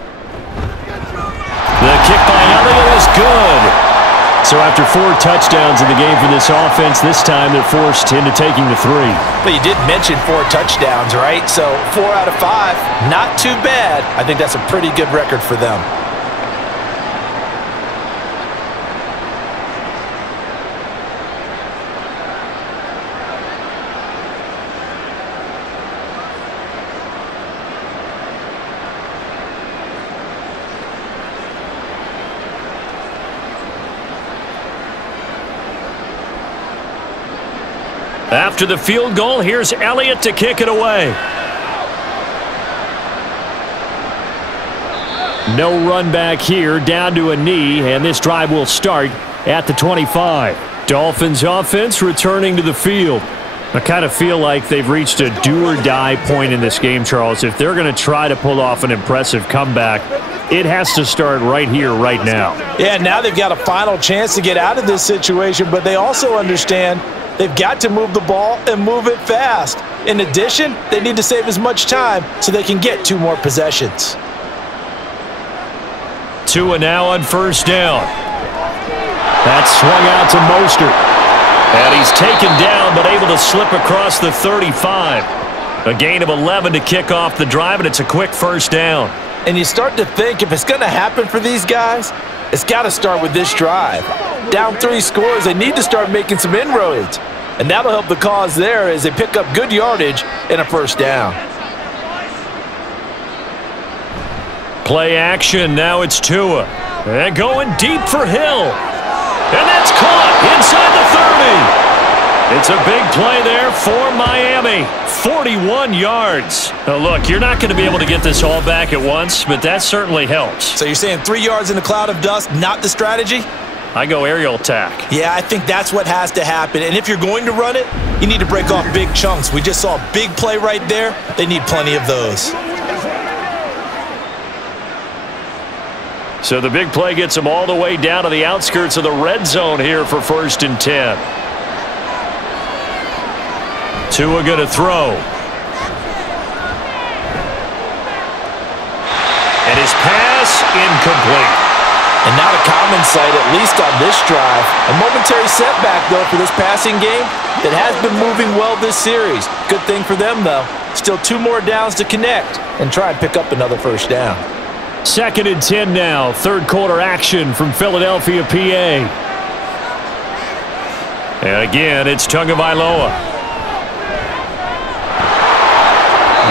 kick by Elliott is good. So after 4 touchdowns in the game for this offense, this time they're forced into taking the 3. But you did mention 4 touchdowns, right? So 4 out of 5, not too bad. I think that's a pretty good record for them. After the field goal, here's Elliott to kick it away. No run back here, down to a knee, and this drive will start at the 25. Dolphins offense returning to the field. I kind of feel like they've reached a do-or-die point in this game, Charles. If they're going to try to pull off an impressive comeback, it has to start right here, right now. Yeah, now they've got a final chance to get out of this situation, but they also understand They've got to move the ball and move it fast. In addition, they need to save as much time so they can get 2 more possessions. Tua now on first down. That's swung out to Mostert. And he's taken down but able to slip across the 35. A gain of 11 to kick off the drive, and it's a quick first down. And you start to think if it's going to happen for these guys, it's got to start with this drive. Down 3 scores, they need to start making some inroads. And that'll help the cause there as they pick up good yardage and a first down. Play action, now it's Tua. And going deep for Hill. And that's caught inside the 30. It's a big play there for Miami. 41 yards. Now look, you're not going to be able to get this all back at once, but that certainly helps. So you're saying 3 yards in a cloud of dust, not the strategy? I go aerial attack. Yeah, I think that's what has to happen. And if you're going to run it, you need to break off big chunks. We just saw a big play right there. They need plenty of those. So the big play gets them all the way down to the outskirts of the red zone here for 1st and 10. Tua going to throw. And his pass incomplete. And not a common sight, at least on this drive. A momentary setback, though, for this passing game that has been moving well this series. Good thing for them, though. Still 2 more downs to connect and try and pick up another first down. 2nd and 10 now. 3rd quarter action from Philadelphia, PA. And again, it's Tagovailoa.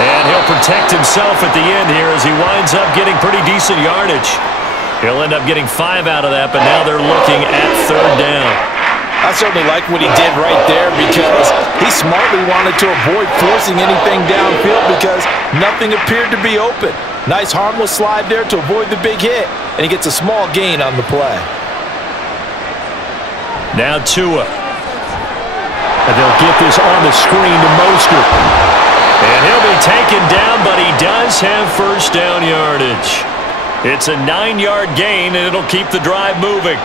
And he'll protect himself at the end here as he winds up getting pretty decent yardage. He'll end up getting 5 out of that, but now they're looking at 3rd down. I certainly like what he did right there because he smartly wanted to avoid forcing anything downfield because nothing appeared to be open. Nice harmless slide there to avoid the big hit, and he gets a small gain on the play. Now Tua. And they'll get this on the screen to Mostert. And he'll be taken down, but he does have first down yardage. It's a 9-yard gain, and it'll keep the drive moving.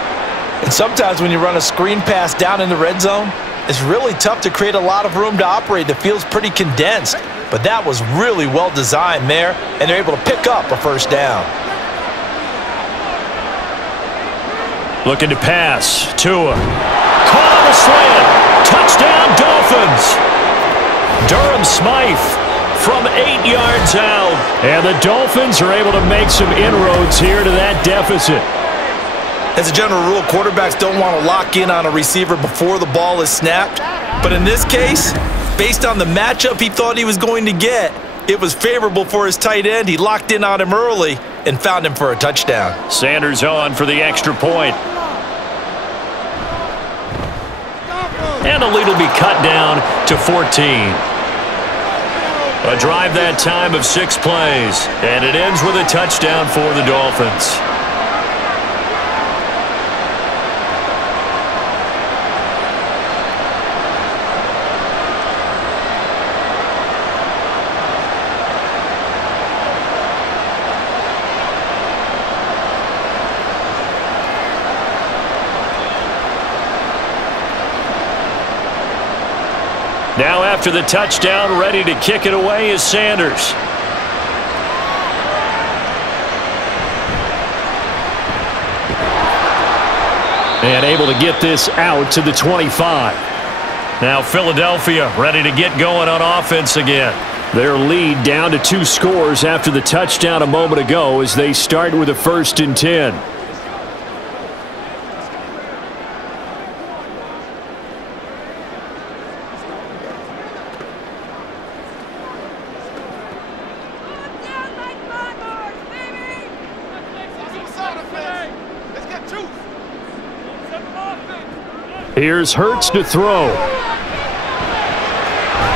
And sometimes when you run a screen pass down in the red zone, it's really tough to create a lot of room to operate. The field's pretty condensed, but that was really well designed there, and they're able to pick up a first down. Looking to pass. Tua. Caught on the slant. Touchdown, Dolphins. Durham Smythe from 8 yards out. And the Dolphins are able to make some inroads here to that deficit. As a general rule, quarterbacks don't want to lock in on a receiver before the ball is snapped. But in this case, based on the matchup he thought he was going to get, it was favorable for his tight end. He locked in on him early and found him for a touchdown. Sanders on for the extra point. And the lead will be cut down to 14. A drive that time of 6 plays. And it ends with a touchdown for the Dolphins. Now after the touchdown, ready to kick it away is Sanders. And able to get this out to the 25. Now Philadelphia ready to get going on offense again. Their lead down to 2 scores after the touchdown a moment ago as they start with a 1st and 10. Here's Hurts to throw.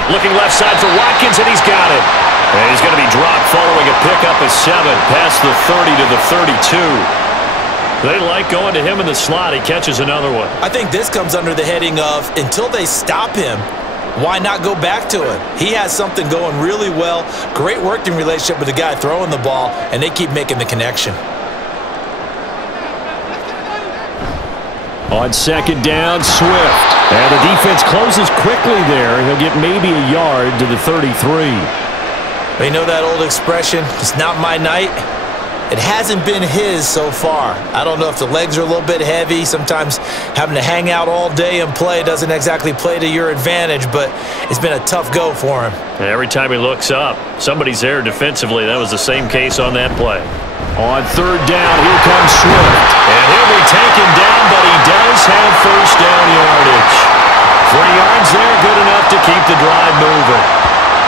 Looking left side for Watkins, and he's got it. And he's going to be dropped following a pickup of 7 past the 30 to the 32. They like going to him in the slot. He catches another one. I think this comes under the heading of until they stop him, why not go back to him? He has something going really well. Great working relationship with the guy throwing the ball, and they keep making the connection. On second down, Swift. And the defense closes quickly there. He'll get maybe a yard to the 33. You know that old expression, it's not my night? It hasn't been his so far. I don't know if the legs are a little bit heavy. Sometimes having to hang out all day and play doesn't exactly play to your advantage, but it's been a tough go for him. And every time he looks up, somebody's there defensively. That was the same case on that play. On third down, here comes Swift. And he'll be taken down, but he does have first down yardage. 3 yards there, good enough to keep the drive moving.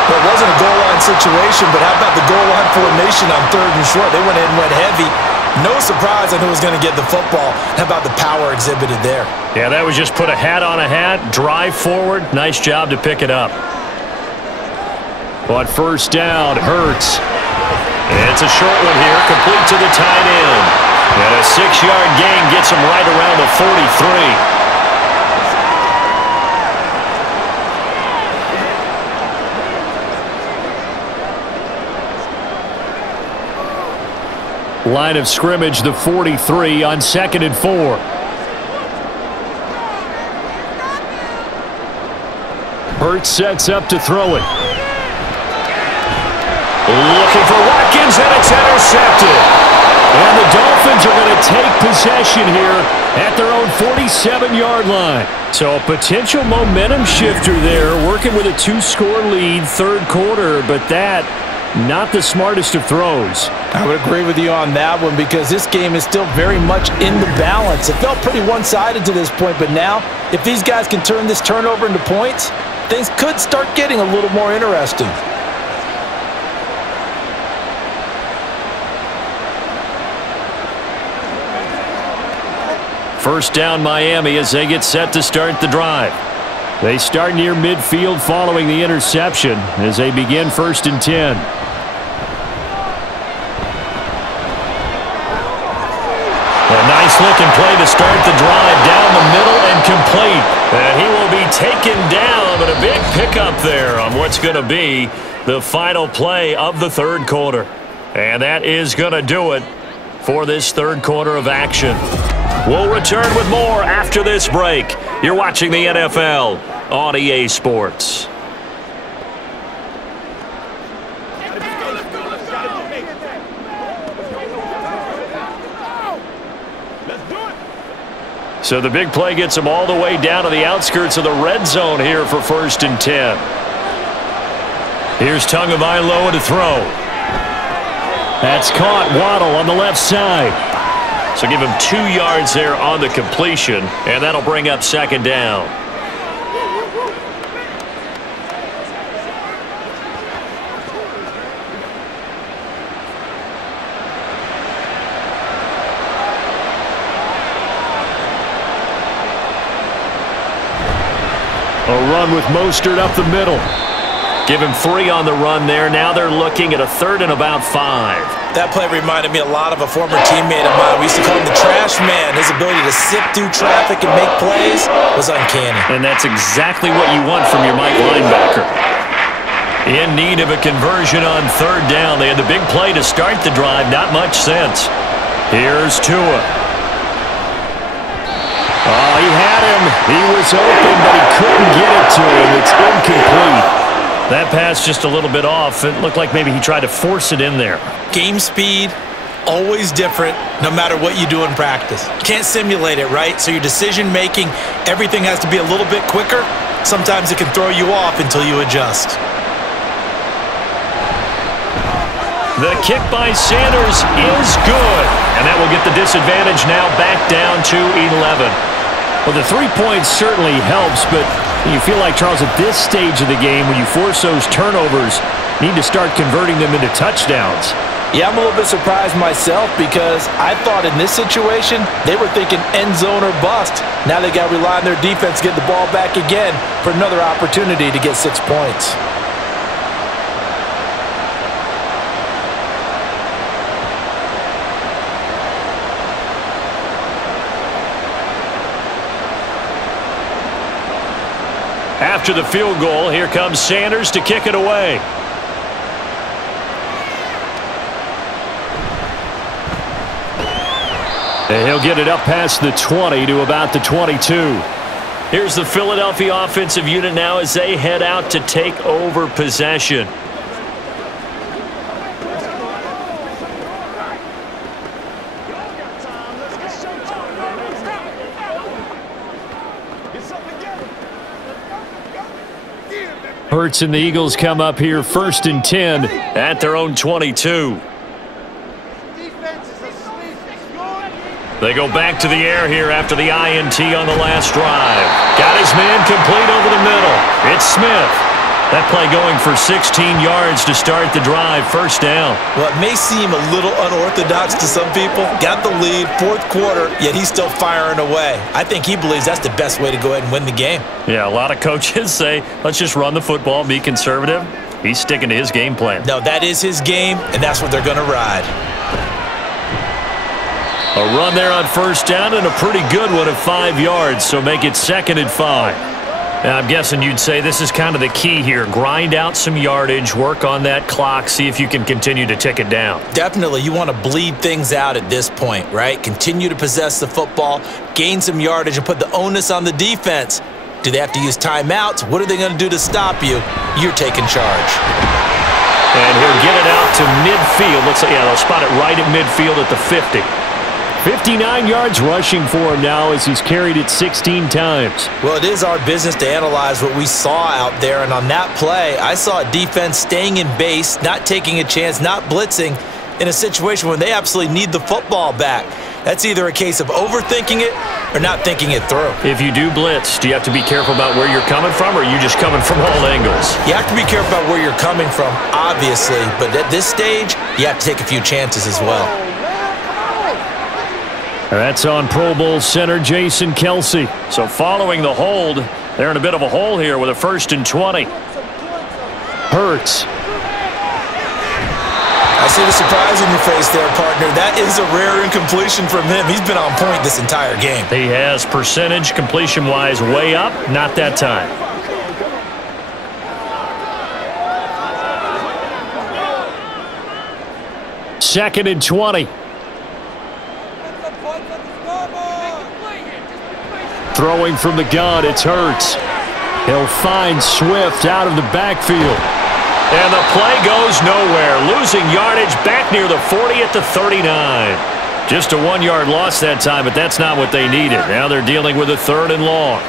Well, it wasn't a goal line situation, but how about the goal line formation on third and short? They went in and went heavy. No surprise on who was going to get the football. How about the power exhibited there? Yeah, that was just put a hat on a hat, drive forward. Nice job to pick it up. On first down, Hurts. It's a short one here, complete to the tight end. And a 6-yard gain gets him right around the 43. Line of scrimmage, the 43 on 2nd and 4. Hurts sets up to throw it. Looking for Watkins, and it's intercepted. And the Dolphins are going to take possession here at their own 47-yard line. So a potential momentum shifter there, working with a 2-score lead, third quarter, but that not the smartest of throws. I would agree with you on that one because this game is still very much in the balance. It felt pretty one-sided to this point, but now if these guys can turn this turnover into points, things could start getting a little more interesting. First down Miami as they get set to start the drive. They start near midfield following the interception as they begin 1st and 10. A nice-looking play to start the drive down the middle and complete. And he will be taken down, but a big pickup there on what's going to be the final play of the third quarter. And that is going to do it for this third quarter of action. We'll return with more after this break. You're watching the NFL on EA Sports. So the big play gets them all the way down to the outskirts of the red zone here for 1st and 10. Here's Tagovailoa to throw. That's caught. Waddle on the left side. So give him 2 yards there on the completion, and that'll bring up 2nd down. A run with Mostert up the middle. Give him 3 on the run there. Now they're looking at a 3rd and about 5. That play reminded me a lot of a former teammate of mine. We used to call him the trash man. His ability to sift through traffic and make plays was uncanny. And that's exactly what you want from your Mike linebacker. In need of a conversion on 3rd down. They had the big play to start the drive. Not much sense. Here's Tua. Oh, he had him. He was open, but he couldn't get it to him. It's incomplete. That pass just a little bit off. It looked like maybe he tried to force it in there. Game speed, always different, no matter what you do in practice. You can't simulate it, right? So your decision-making, everything has to be a little bit quicker. Sometimes it can throw you off until you adjust. The kick by Sanders is good. And that will get the disadvantage now back down to 11. Well, the 3 points certainly helps, but you feel like, Charles, at this stage of the game, when you force those turnovers, you need to start converting them into touchdowns. Yeah, I'm a little bit surprised myself because I thought in this situation, they were thinking end zone or bust. Now they got to rely on their defense to get the ball back again for another opportunity to get 6 points. After the field goal, here comes Sanders to kick it away. And he'll get it up past the 20 to about the 22. Here's the Philadelphia offensive unit now as they head out to take over possession. Hurts and the Eagles come up here 1st and 10 at their own 22. They go back to the air here after the INT on the last drive. Got his man complete over the middle. It's Smith. That play going for 16 yards to start the drive. 1st down. Well, it may seem a little unorthodox to some people. Got the lead, 4th quarter, yet he's still firing away. I think he believes that's the best way to go ahead and win the game. Yeah, a lot of coaches say, let's just run the football, be conservative. He's sticking to his game plan. No, that is his game, and that's what they're going to ride. A run there on 1st down and a pretty good one of 5 yards, so make it 2nd and 5. Now, I'm guessing you'd say this is kind of the key here. Grind out some yardage, work on that clock, see if you can continue to tick it down. Definitely. You want to bleed things out at this point, right? Continue to possess the football, gain some yardage, and put the onus on the defense. Do they have to use timeouts? What are they going to do to stop you? You're taking charge. And he'll get it out to midfield. Looks like, yeah, they'll spot it right at midfield at the 50. 59 yards rushing for him now as he's carried it 16 times. Well, it is our business to analyze what we saw out there, and on that play, I saw a defense staying in base, not taking a chance, not blitzing in a situation where they absolutely need the football back. That's either a case of overthinking it or not thinking it through. If you do blitz, do you have to be careful about where you're coming from, or are you just coming from all angles? You have to be careful about where you're coming from, obviously, but at this stage, you have to take a few chances as well. That's on Pro Bowl center Jason Kelce. So following the hold, they're in a bit of a hole here with a 1st and 20. Hurts. I see the surprise in your face there, partner. That is a rare incompletion from him. He's been on point this entire game. He has percentage completion-wise way up, not that time. Second and 20. Throwing from the gun, it's Hurts. He'll find Swift out of the backfield. And the play goes nowhere. Losing yardage back near the 40 at the 39. Just a 1-yard loss that time, but that's not what they needed. Now they're dealing with a 3rd and long.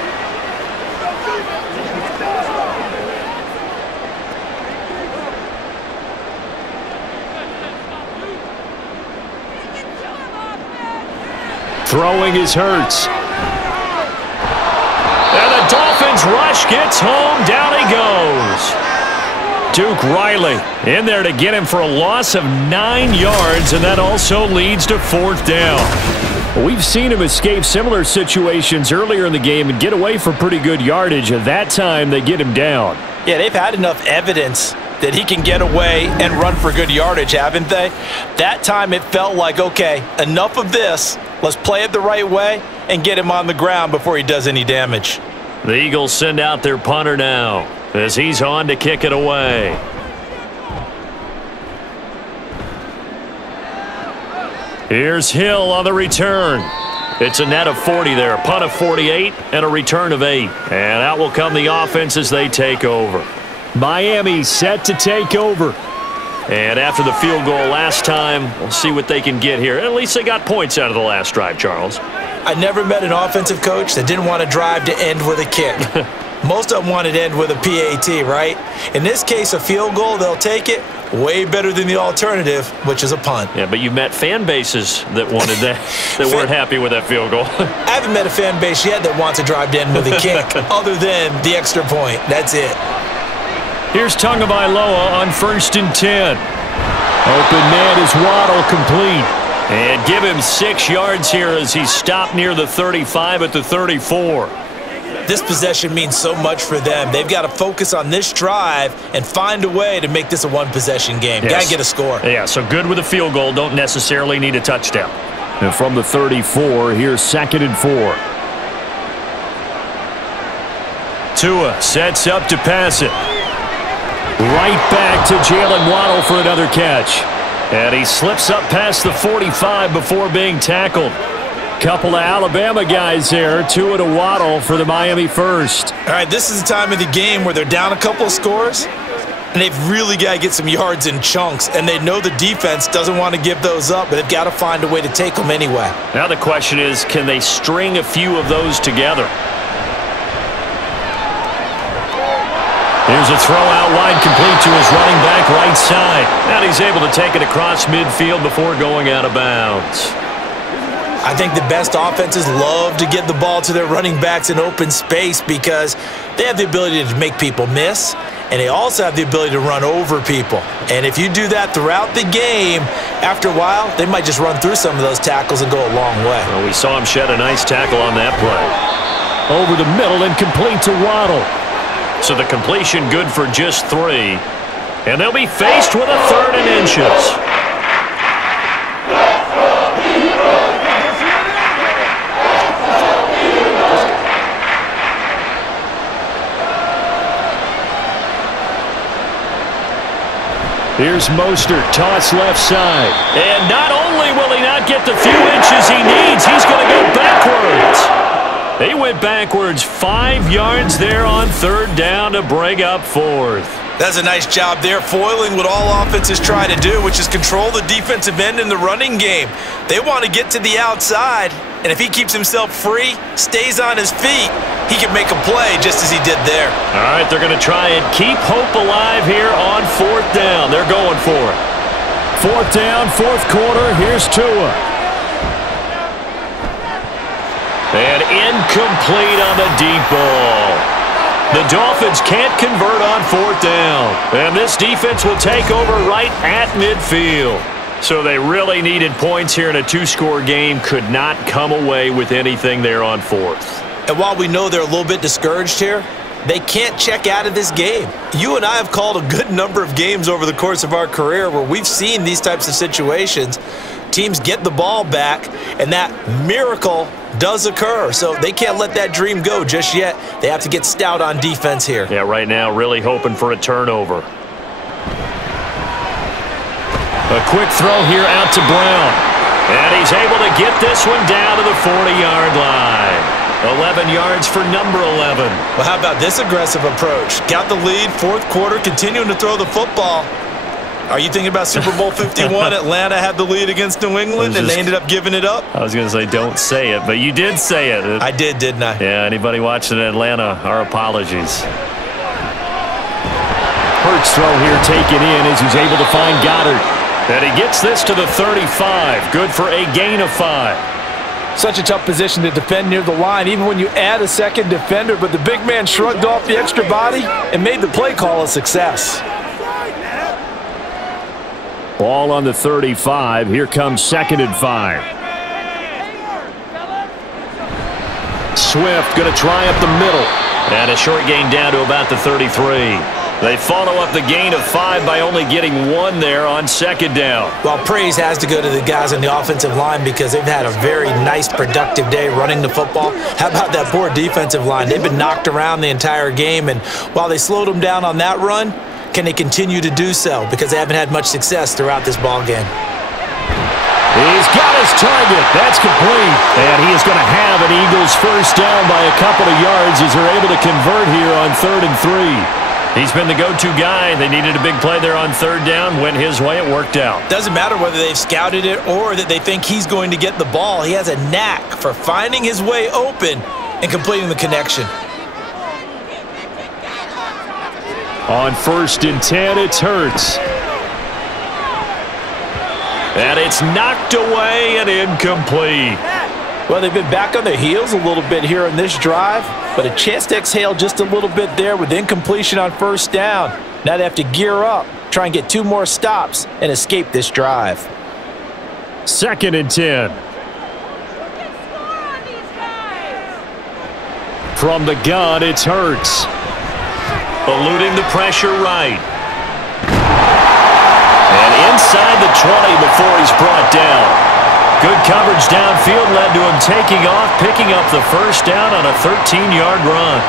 Throwing is Hurts. And the Dolphins rush gets home. Down he goes. Duke Riley in there to get him for a loss of 9 yards, and that also leads to 4th down. We've seen him escape similar situations earlier in the game and get away for pretty good yardage. At that time, they get him down. Yeah, they've had enough evidence that he can get away and run for good yardage, haven't they? That time it felt like, okay, enough of this. Let's play it the right way and get him on the ground before he does any damage. The Eagles send out their punter now as he's on to kick it away. Here's Hill on the return. It's a net of 40 there, a punt of 48 and a return of 8. And out will come the offense as they take over. Miami set to take over. And after the field goal last time, we'll see what they can get here. At least they got points out of the last drive, Charles. I never met an offensive coach that didn't want to drive to end with a kick. Most of them wanted to end with a PAT, right? In this case, a field goal, they'll take it. Way better than the alternative, which is a punt. Yeah, but you've met fan bases that wanted that, that weren't happy with that field goal. I haven't met a fan base yet that wants to drive to end with a kick, other than the extra point. That's it. Here's Tagovailoa on 1st and 10. Open man is Waddle, complete. And give him 6 yards here as he's stopped near the 35 at the 34. This possession means so much for them. They've got to focus on this drive and find a way to make this a one-possession game. Yes. Got to get a score. Yeah, so good with a field goal. Don't necessarily need a touchdown. And from the 34, here's 2nd and 4. Tua sets up to pass it. Right back to Jalen Waddle for another catch. And he slips up past the 45 before being tackled. Couple of Alabama guys there. Tua to Waddle for the Miami first. All right, this is the time of the game where they're down a couple of scores, and they've really got to get some yards in chunks, and they know the defense doesn't want to give those up, but they've got to find a way to take them anyway. Now the question is, can they string a few of those together? Here's a throw out wide, complete to his running back right side. And he's able to take it across midfield before going out of bounds. I think the best offenses love to get the ball to their running backs in open space because they have the ability to make people miss, and they also have the ability to run over people. And if you do that throughout the game, after a while, they might just run through some of those tackles and go a long way. Well, we saw him shed a nice tackle on that play. Over the middle and complete to Waddle. So the completion good for just 3. And they'll be faced with a 3rd and inches. Here's Mostert, toss left side. And not only will he not get the few inches he needs, he's going to go backwards. They went backwards 5 yards there on 3rd down to bring up 4th. That's a nice job there, foiling what all offenses try to do, which is control the defensive end in the running game. They want to get to the outside, and if he keeps himself free, stays on his feet, he can make a play just as he did there. All right, they're going to try and keep hope alive here on 4th down. They're going for it. 4th down, 4th quarter. Here's Tua. And incomplete on the deep ball. The Dolphins can't convert on 4th down. And this defense will take over right at midfield. So they really needed points here in a 2-score game. Could not come away with anything there on 4th. And while we know they're a little bit discouraged here, they can't check out of this game. You and I have called a good number of games over the course of our career where we've seen these types of situations. Teams get the ball back, and that miracle does occur. So they can't let that dream go just yet. They have to get stout on defense here. Yeah, right now really hoping for a turnover. A quick throw here out to Brown. And he's able to get this one down to the 40-yard line. 11 yards for number 11. Well, how about this aggressive approach? Got the lead, 4th quarter, continuing to throw the football. Are you thinking about Super Bowl 51? Atlanta had the lead against New England, and they ended up giving it up? I was going to say don't say it, but you did say it. I did, didn't I? Yeah, anybody watching Atlanta, our apologies. Hurts throw here taken in as he's able to find Goddard. And he gets this to the 35. Good for a gain of 5. Such a tough position to defend near the line, even when you add a second defender, but the big man shrugged off the extra body and made the play call a success. Ball on the 35. Here comes 2nd and 5. Swift going to try up the middle. And a short gain down to about the 33. They follow up the gain of 5 by only getting 1 there on 2nd down. Well, praise has to go to the guys on the offensive line because they've had a very nice, productive day running the football. How about that poor defensive line? They've been knocked around the entire game, and while they slowed them down on that run, can they continue to do so? Because they haven't had much success throughout this ball game. He's got his target. That's complete. And he is going to have an Eagles first down by a couple of yards as they're able to convert here on 3rd and 3. He's been the go-to guy. They needed a big play there on 3rd down. Went his way. It worked out. Doesn't matter whether they've scouted it or that they think he's going to get the ball. He has a knack for finding his way open and completing the connection. On 1st and 10, it's Hurts. And it's knocked away and incomplete. Well, they've been back on their heels a little bit here in this drive, but a chance to exhale just a little bit there with incompletion on 1st down. Now they have to gear up, try and get 2 more stops, and escape this drive. 2nd and 10. From the gun, it's Hurts. Eluding the pressure right. And inside the 20 before he's brought down. Good coverage downfield led to him taking off, picking up the first down on a 13-yard run.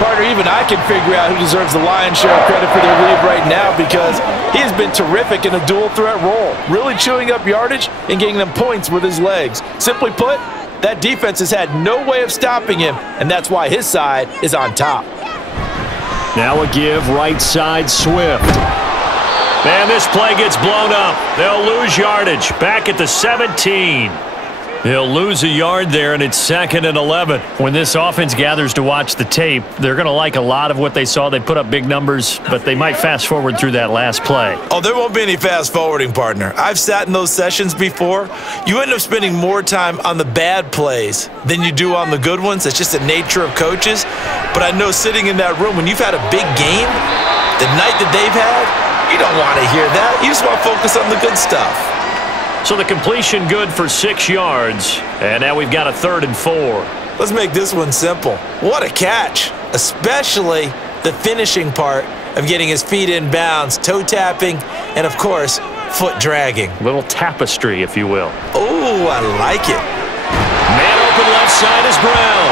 Partner, even I can figure out who deserves the lion's share of credit for their lead right now because he has been terrific in a dual threat role, really chewing up yardage and getting them points with his legs. Simply put, That defense has had no way of stopping him, and that's why his side is on top. Now a give right side Swift. And this play gets blown up. They'll lose yardage. Back at the 17. They'll lose a yard there, and it's 2nd and 11. When this offense gathers to watch the tape, they're going to like a lot of what they saw. They put up big numbers, but they might fast forward through that last play. Oh, there won't be any fast forwarding, partner. I've sat in those sessions before. You end up spending more time on the bad plays than you do on the good ones. It's just the nature of coaches. But I know sitting in that room, when you've had a big game, the night that they've had, you don't want to hear that. You just want to focus on the good stuff. So the completion good for 6 yards, and now we've got a 3rd and 4. Let's make this one simple. What a catch, especially the finishing part of getting his feet in bounds, toe tapping, and of course, foot dragging. Little tapestry, if you will. Oh, I like it. Man open left side is Brown.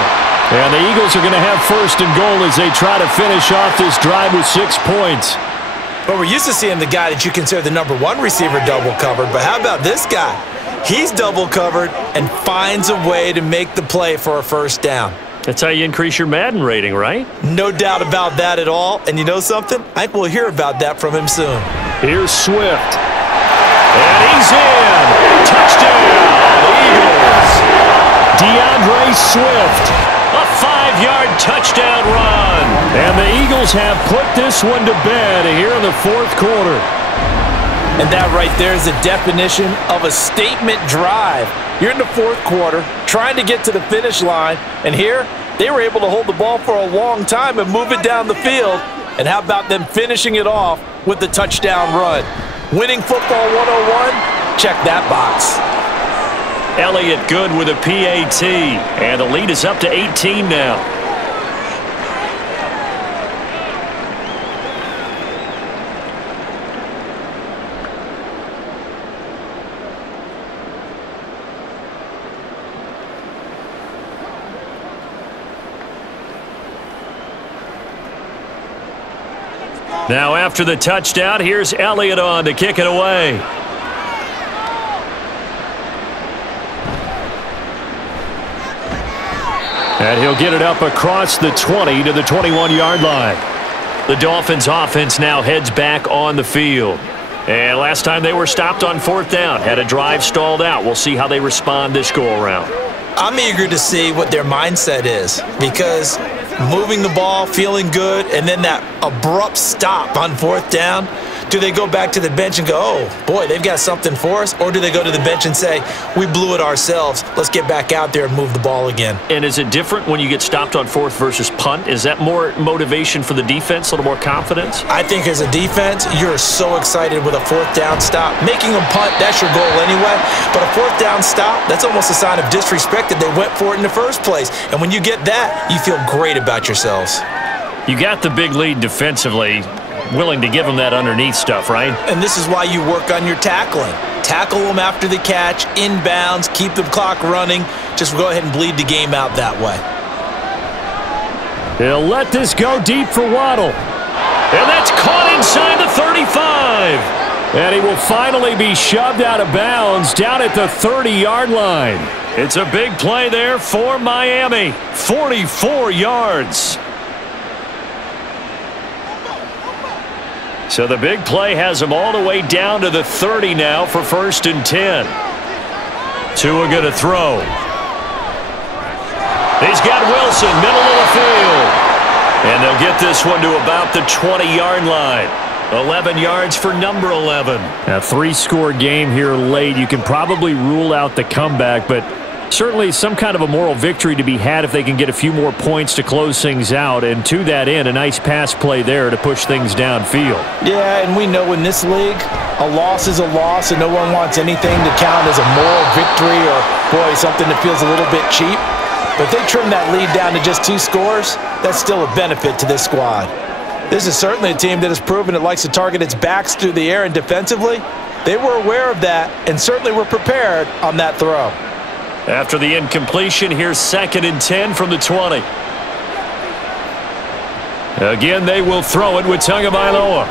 And the Eagles are going to have 1st and goal as they try to finish off this drive with 6 points. But we're used to seeing the guy that you consider the number 1 receiver double covered. But how about this guy? He's double covered and finds a way to make the play for a 1st down. That's how you increase your Madden rating, right? No doubt about that at all. And you know something? I think we'll hear about that from him soon. Here's Swift. And he's in. Touchdown, Eagles. DeAndre Swift. A 5-yard touchdown run. And the Eagles have put this one to bed here in the 4th quarter. And that right there is the definition of a statement drive. You're in the 4th quarter, trying to get to the finish line, and here they were able to hold the ball for a long time and move it down the field. And how about them finishing it off with the touchdown run? Winning football 101? Check that box. Elliott good with a PAT, and the lead is up to 18 now. Now after the touchdown, here's Elliott on to kick it away. And he'll get it up across the 20 to the 21-yard line. The Dolphins offense now heads back on the field. And last time they were stopped on 4th down, had a drive stalled out. We'll see how they respond this go-around. I'm eager to see what their mindset is, because moving the ball, feeling good, and then that abrupt stop on 4th down, do they go back to the bench and go, oh, boy, they've got something for us? Or do they go to the bench and say, we blew it ourselves, let's get back out there and move the ball again? And is it different when you get stopped on 4th versus punt? Is that more motivation for the defense, a little more confidence? I think as a defense, you're so excited with a 4th down stop. Making them punt, that's your goal anyway. But a 4th down stop, that's almost a sign of disrespect that they went for it in the first place. And when you get that, you feel great about yourselves. You got the big lead defensively. Willing to give them that underneath stuff, right? And this is why you work on your tackling. Tackle them after the catch, inbounds, keep the clock running. Just go ahead and bleed the game out that way. He'll let this go deep for Waddle. And that's caught inside the 35. And he will finally be shoved out of bounds down at the 30-yard line. It's a big play there for Miami. 44 yards. So the big play has him all the way down to the 30 now for 1st and 10. Tua going to throw. He's got Wilson, middle of the field. And they'll get this one to about the 20-yard line. 11 yards for number 11. A 3-score game here late. You can probably rule out the comeback, but certainly some kind of a moral victory to be had if they can get a few more points to close things out. And to that end, a nice pass play there to push things downfield. Yeah, and we know in this league, a loss is a loss, and no one wants anything to count as a moral victory or, boy, something that feels a little bit cheap. But if they trim that lead down to just 2 scores, that's still a benefit to this squad. This is certainly a team that has proven it likes to target its backs through the air and defensively. They were aware of that and certainly were prepared on that throw. After the incompletion, here's 2nd and 10 from the 20. Again, they will throw it with Tagovailoa.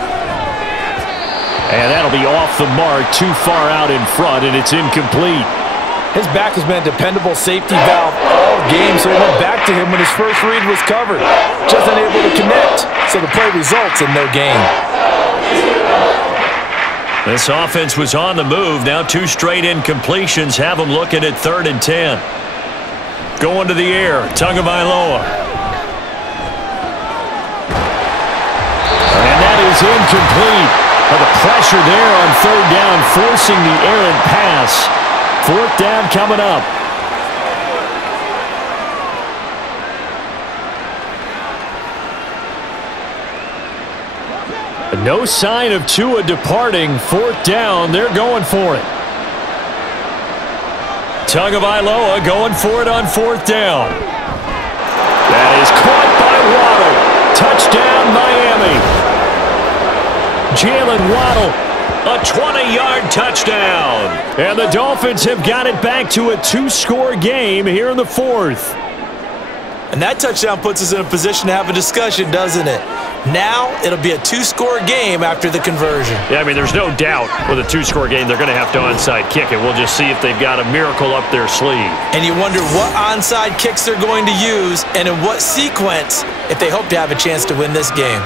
And that'll be off the mark, too far out in front, and it's incomplete. His back has been a dependable safety valve all game, so he went back to him when his first read was covered. Just unable to connect, so the play results in no gain. This offense was on the move. Now 2 straight incompletions have them looking at 3rd and 10. Going to the air, Tagovailoa. And that is incomplete. But the pressure there on 3rd down, forcing the errant pass. 4th down coming up. No sign of Tua departing. 4th down, they're going for it. Tagovailoa going for it on 4th down. That is caught by Waddle. Touchdown, Miami. Jalen Waddle. A 20-yard touchdown. And the Dolphins have got it back to a 2-score game here in the 4th. And that touchdown puts us in a position to have a discussion, doesn't it? Now it'll be a 2-score game after the conversion. Yeah, I mean, there's no doubt with a 2-score game they're going to have to onside kick it. We'll just see if they've got a miracle up their sleeve. And you wonder what onside kicks they're going to use and in what sequence if they hope to have a chance to win this game.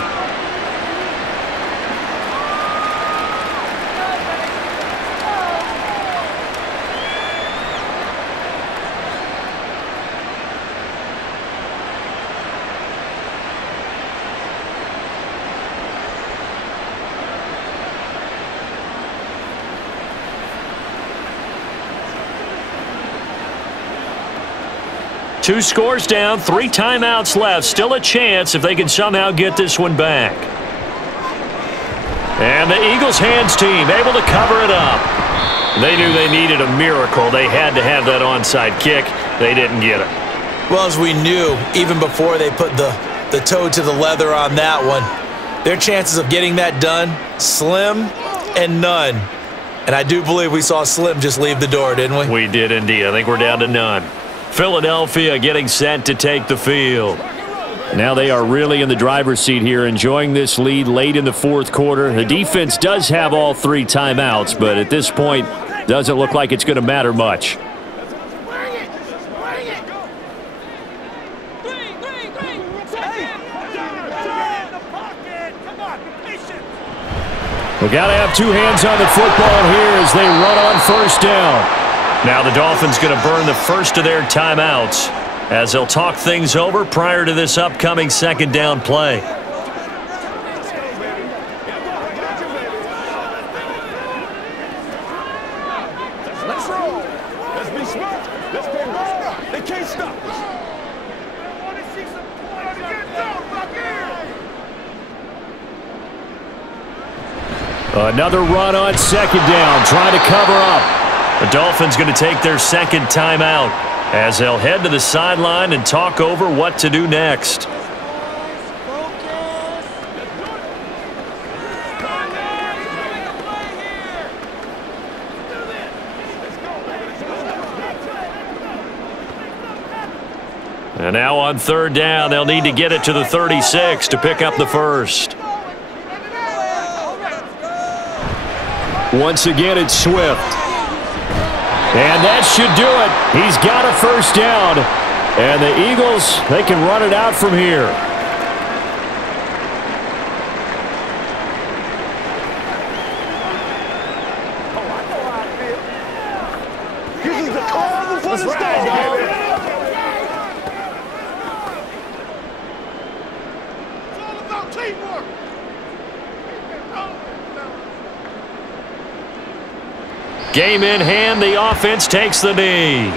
Two scores down, 3 timeouts left. Still a chance if they can somehow get this one back. And the Eagles hands team able to cover it up. They knew they needed a miracle. They had to have that onside kick. They didn't get it. Well, as we knew, even before they put the toe to the leather on that one, their chances of getting that done, slim and none. And I do believe we saw Slim just leave the door, didn't we? We did indeed. I think we're down to none. Philadelphia getting set to take the field. Now they are really in the driver's seat here, enjoying this lead late in the 4th quarter. The defense does have all 3 timeouts, but at this point, doesn't look like it's going to matter much. We got to have 2 hands on the football here as they run on 1st down. Now the Dolphins going to burn the first of their timeouts as they'll talk things over prior to this upcoming 2nd down play. Let's roll. Let's be smart. Let's play ball. They can't stop us. Another run on 2nd down, trying to cover up. The Dolphins going to take their 2nd timeout as they'll head to the sideline and talk over what to do next. And now on 3rd down, they'll need to get it to the 36 to pick up the first. Once again, it's Swift. And that should do it. He's got a 1st down. And the Eagles, they can run it out from here. This is the call before the start, baby. It's all about teamwork. Game in hand, the offense takes the knee.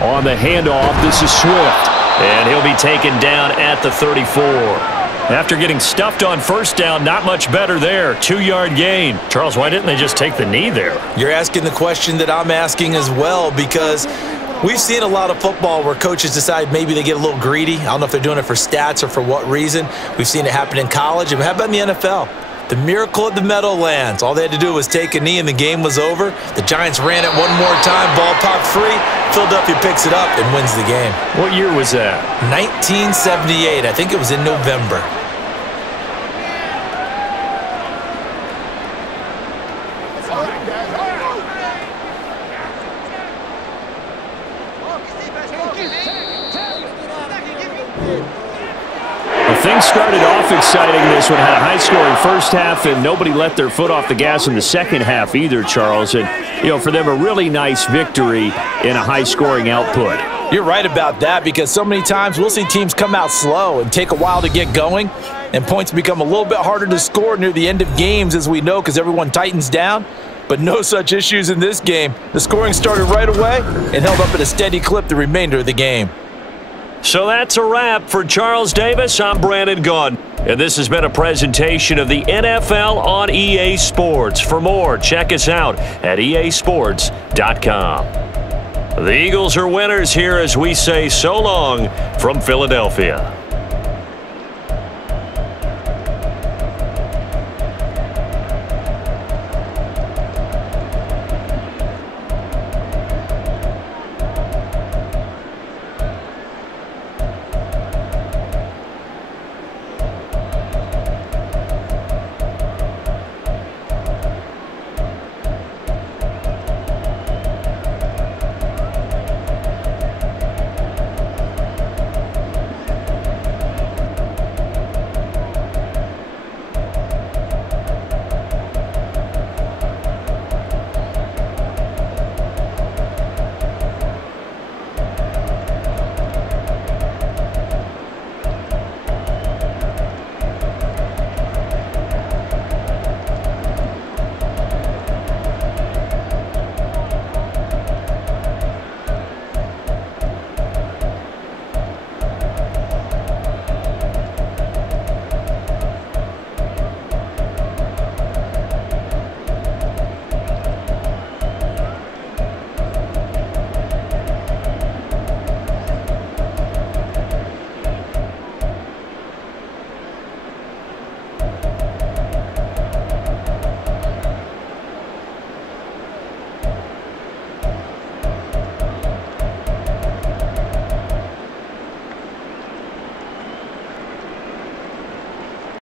On the handoff, this is Swift. And he'll be taken down at the 34. After getting stuffed on 1st down, not much better there. 2-yard gain. Charles, why didn't they just take the knee there? You're asking the question that I'm asking as well, because We've seen a lot of football where coaches decide maybe they get a little greedy. I don't know if they're doing it for stats or for what reason. We've seen it happen in college. And how about in the NFL? The miracle at the Meadowlands. All they had to do was take a knee and the game was over. The Giants ran it one more time. Ball popped free. Philadelphia picks it up and wins the game. What year was that? 1978. I think it was in November. Things started off exciting. This one had a high-scoring first half, and nobody let their foot off the gas in the second half either, Charles. And, for them, a really nice victory in a high-scoring output. You're right about that, because so many times we'll see teams come out slow and take a while to get going, and points become a little bit harder to score near the end of games, as we know, because everyone tightens down. But no such issues in this game. The scoring started right away and held up at a steady clip the remainder of the game. So that's a wrap. For Charles Davis, I'm Brandon Gaudin. And this has been a presentation of the NFL on EA Sports. For more, check us out at easports.com. The Eagles are winners here as we say so long from Philadelphia.